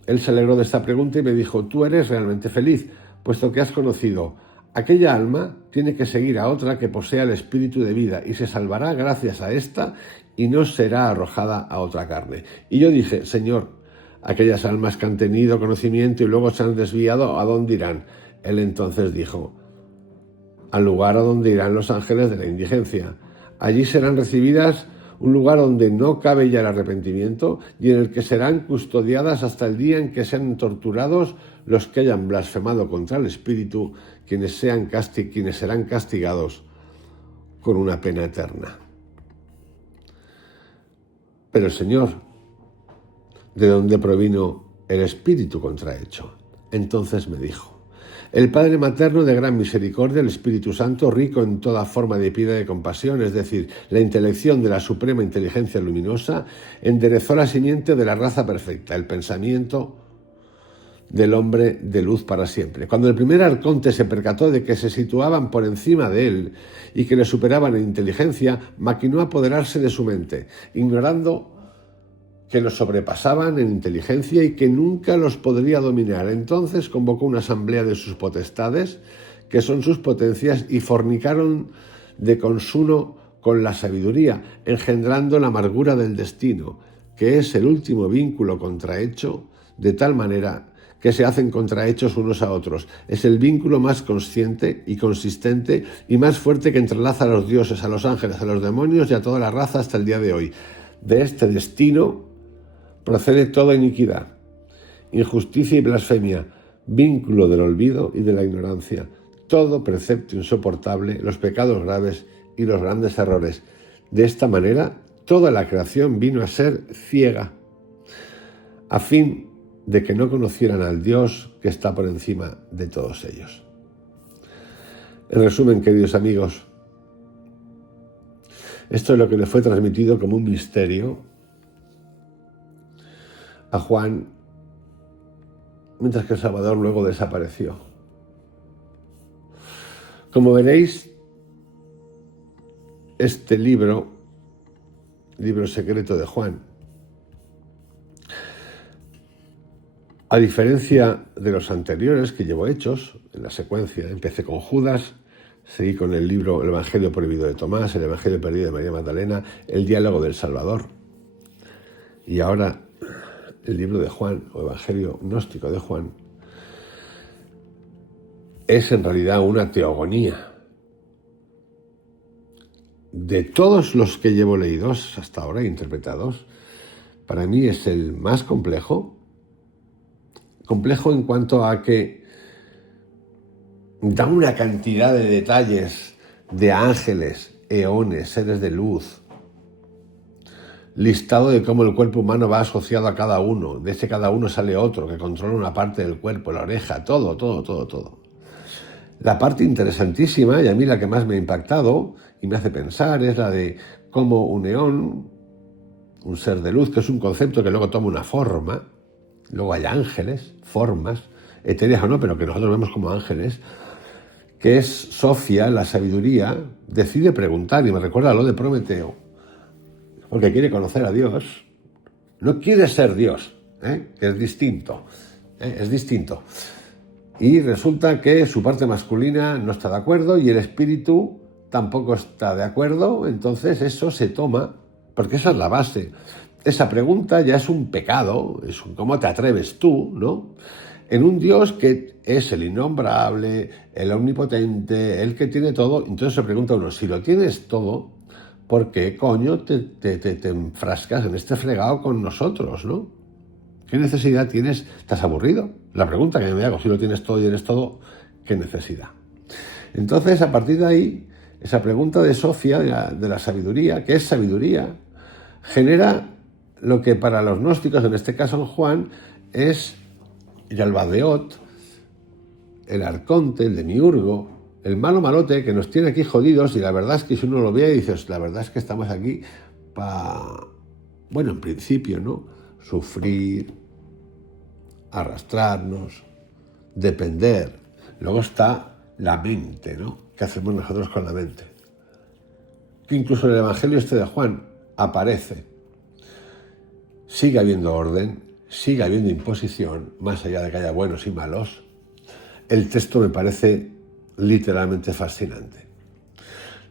Él se alegró de esta pregunta y me dijo, tú eres realmente feliz, puesto que has conocido. Aquella alma tiene que seguir a otra que posea el espíritu de vida y se salvará gracias a esta y no será arrojada a otra carne. Y yo dije, Señor, aquellas almas que han tenido conocimiento y luego se han desviado, ¿a dónde irán? Él entonces dijo, al lugar a donde irán los ángeles de la indigencia. Allí serán recibidas un lugar donde no cabe ya el arrepentimiento y en el que serán custodiadas hasta el día en que sean torturados los que hayan blasfemado contra el Espíritu, quienes serán castigados con una pena eterna. Pero Señor, ¿de dónde provino el espíritu contrahecho? Entonces me dijo, el Padre materno de gran misericordia, el Espíritu Santo, rico en toda forma de piedad y de compasión, es decir, la intelección de la suprema inteligencia luminosa, enderezó la simiente de la raza perfecta, el pensamiento del hombre de luz para siempre. Cuando el primer arconte se percató de que se situaban por encima de él y que le superaban en inteligencia, maquinó apoderarse de su mente, ignorando que los sobrepasaban en inteligencia y que nunca los podría dominar. Entonces convocó una asamblea de sus potestades, que son sus potencias, y fornicaron de consuno con la sabiduría, engendrando la amargura del destino, que es el último vínculo contrahecho, de tal manera que se hacen contrahechos unos a otros. Es el vínculo más consciente y consistente y más fuerte que entrelaza a los dioses, a los ángeles, a los demonios y a toda la raza hasta el día de hoy. De este destino procede toda iniquidad, injusticia y blasfemia, vínculo del olvido y de la ignorancia, todo precepto insoportable, los pecados graves y los grandes errores. De esta manera, toda la creación vino a ser ciega, a fin de que no conocieran al Dios que está por encima de todos ellos. En resumen, queridos amigos, esto es lo que le fue transmitido como un misterio a Juan, mientras que el Salvador luego desapareció. Como veréis, este libro secreto de Juan, a diferencia de los anteriores que llevo hechos en la secuencia, empecé con Judas, seguí con el libro El Evangelio Prohibido de Tomás, el Evangelio Perdido de María Magdalena, el Diálogo del Salvador, y ahora el libro de Juan, o Evangelio Gnóstico de Juan, es en realidad una teogonía. De todos los que llevo leídos hasta ahora, interpretados, para mí es el más complejo en cuanto a que da una cantidad de detalles de ángeles, eones, seres de luz, listado de cómo el cuerpo humano va asociado a cada uno. De ese cada uno sale otro que controla una parte del cuerpo, la oreja, todo, todo, todo, todo. La parte interesantísima, y a mí la que más me ha impactado y me hace pensar, es la de cómo un eón, un ser de luz, que es un concepto que luego toma una forma, luego hay ángeles, formas, etéreas o no, pero que nosotros vemos como ángeles, que es Sofía, la sabiduría, decide preguntar, y me recuerda a lo de Prometeo, porque quiere conocer a Dios, no quiere ser Dios, que es distinto, es distinto. Y resulta que su parte masculina no está de acuerdo y el espíritu tampoco está de acuerdo, entonces eso se toma, porque esa es la base. Esa pregunta ya es un pecado, es un ¿cómo te atreves tú?, ¿no? En un Dios que es el innombrable, el omnipotente, el que tiene todo. Entonces se pregunta uno, si lo tienes todo, ¿por qué coño te enfrascas en este fregado con nosotros, no? ¿Qué necesidad tienes? ¿Estás aburrido? La pregunta que me hago, si lo tienes todo y eres todo, ¿qué necesidad? Entonces, a partir de ahí, esa pregunta de Sofía, de la sabiduría, ¿qué es sabiduría?, genera lo que para los gnósticos, en este caso en Juan, es Yalbadeot, el arconte, el demiurgo, el malo malote que nos tiene aquí jodidos, y la verdad es que si uno lo ve y dices, la verdad es que estamos aquí para, bueno, en principio, ¿no?, sufrir, arrastrarnos, depender. Luego está la mente, ¿no?, ¿qué hacemos nosotros con la mente? Que incluso en el Evangelio este de Juan aparece. Sigue habiendo orden, sigue habiendo imposición, más allá de que haya buenos y malos. El texto me parece literalmente fascinante.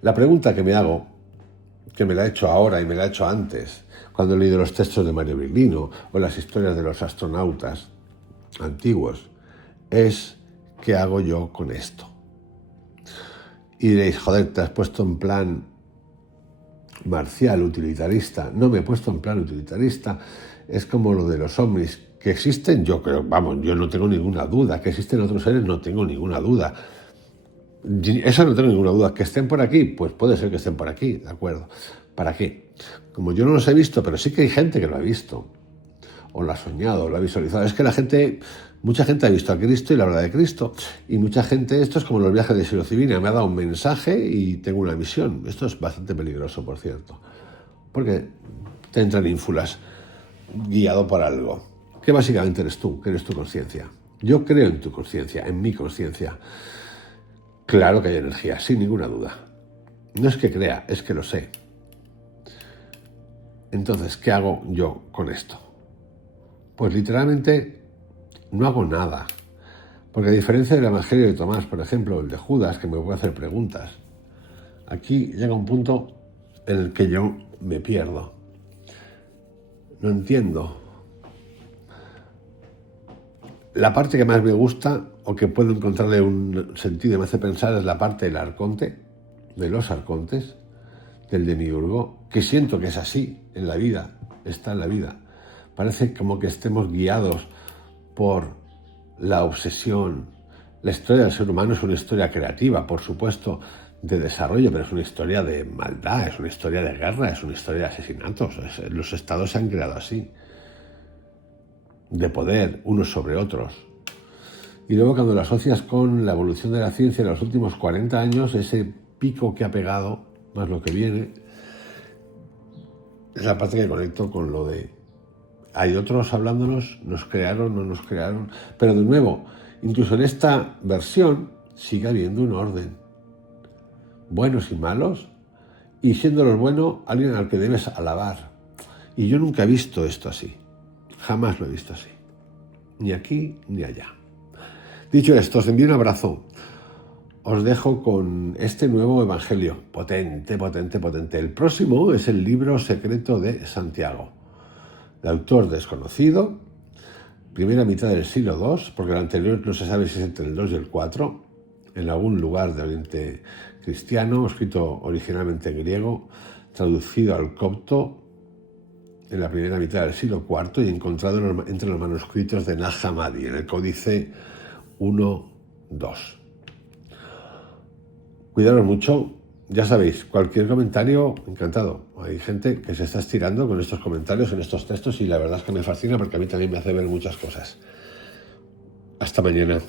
La pregunta que me hago, que me la he hecho ahora y me la he hecho antes, cuando he leído los textos de Mario Virlino o las historias de los astronautas antiguos, es ¿qué hago yo con esto? Y diréis, joder, te has puesto en plan marcial, utilitarista. No me he puesto en plan utilitarista. Es como lo de los ovnis, que existen, yo creo, vamos, yo no tengo ninguna duda. Que existen otros seres, no tengo ninguna duda. Eso no tengo ninguna duda. Que estén por aquí, pues puede ser que estén por aquí, ¿de acuerdo? ¿Para qué? Como yo no los he visto, pero sí que hay gente que lo ha visto, o lo ha soñado, o lo ha visualizado. Es que mucha gente ha visto a Cristo y la verdad de Cristo, y mucha gente, esto es como los viajes de psilocibina, me ha dado un mensaje y tengo una misión. Esto es bastante peligroso, por cierto, porque te entran ínfulas, guiado por algo, que básicamente eres tú, que eres tu conciencia. Yo creo en tu conciencia, en mi conciencia. Claro que hay energía, sin ninguna duda. No es que crea, es que lo sé. Entonces, ¿qué hago yo con esto? Pues literalmente no hago nada. Porque a diferencia del Evangelio de Tomás, por ejemplo, el de Judas, que me puede hacer preguntas, aquí llega un punto en el que yo me pierdo. No entiendo. La parte que más me gusta, o que puedo encontrarle un sentido y me hace pensar, es la parte del arconte, de los arcontes, del demiurgo, que siento que es así en la vida, está en la vida. Parece como que estemos guiados por la obsesión. La historia del ser humano es una historia creativa, por supuesto, de desarrollo, pero es una historia de maldad, es una historia de guerra, es una historia de asesinatos. Los estados se han creado así, de poder unos sobre otros. Y luego cuando lo asocias con la evolución de la ciencia en los últimos 40 años, ese pico que ha pegado, más lo que viene, es la parte que conecto con lo de hay otros hablándonos, nos crearon, no nos crearon, pero de nuevo, incluso en esta versión sigue habiendo un orden, buenos y malos, y siendo los buenos alguien al que debes alabar. Y yo nunca he visto esto así, jamás lo he visto así, ni aquí ni allá. Dicho esto, os envío un abrazo. Os dejo con este nuevo evangelio, potente, potente, potente. El próximo es el libro secreto de Santiago, de autor desconocido, primera mitad del siglo II, porque el anterior no se sabe si es entre el 2 y el 4, en algún lugar de Oriente cristiano, escrito originalmente en griego, traducido al copto en la primera mitad del siglo IV y encontrado entre los manuscritos de Nag Hammadi, en el códice 1-2. Cuidaros mucho, ya sabéis, cualquier comentario, encantado. Hay gente que se está estirando con estos comentarios en estos textos y la verdad es que me fascina porque a mí también me hace ver muchas cosas. Hasta mañana.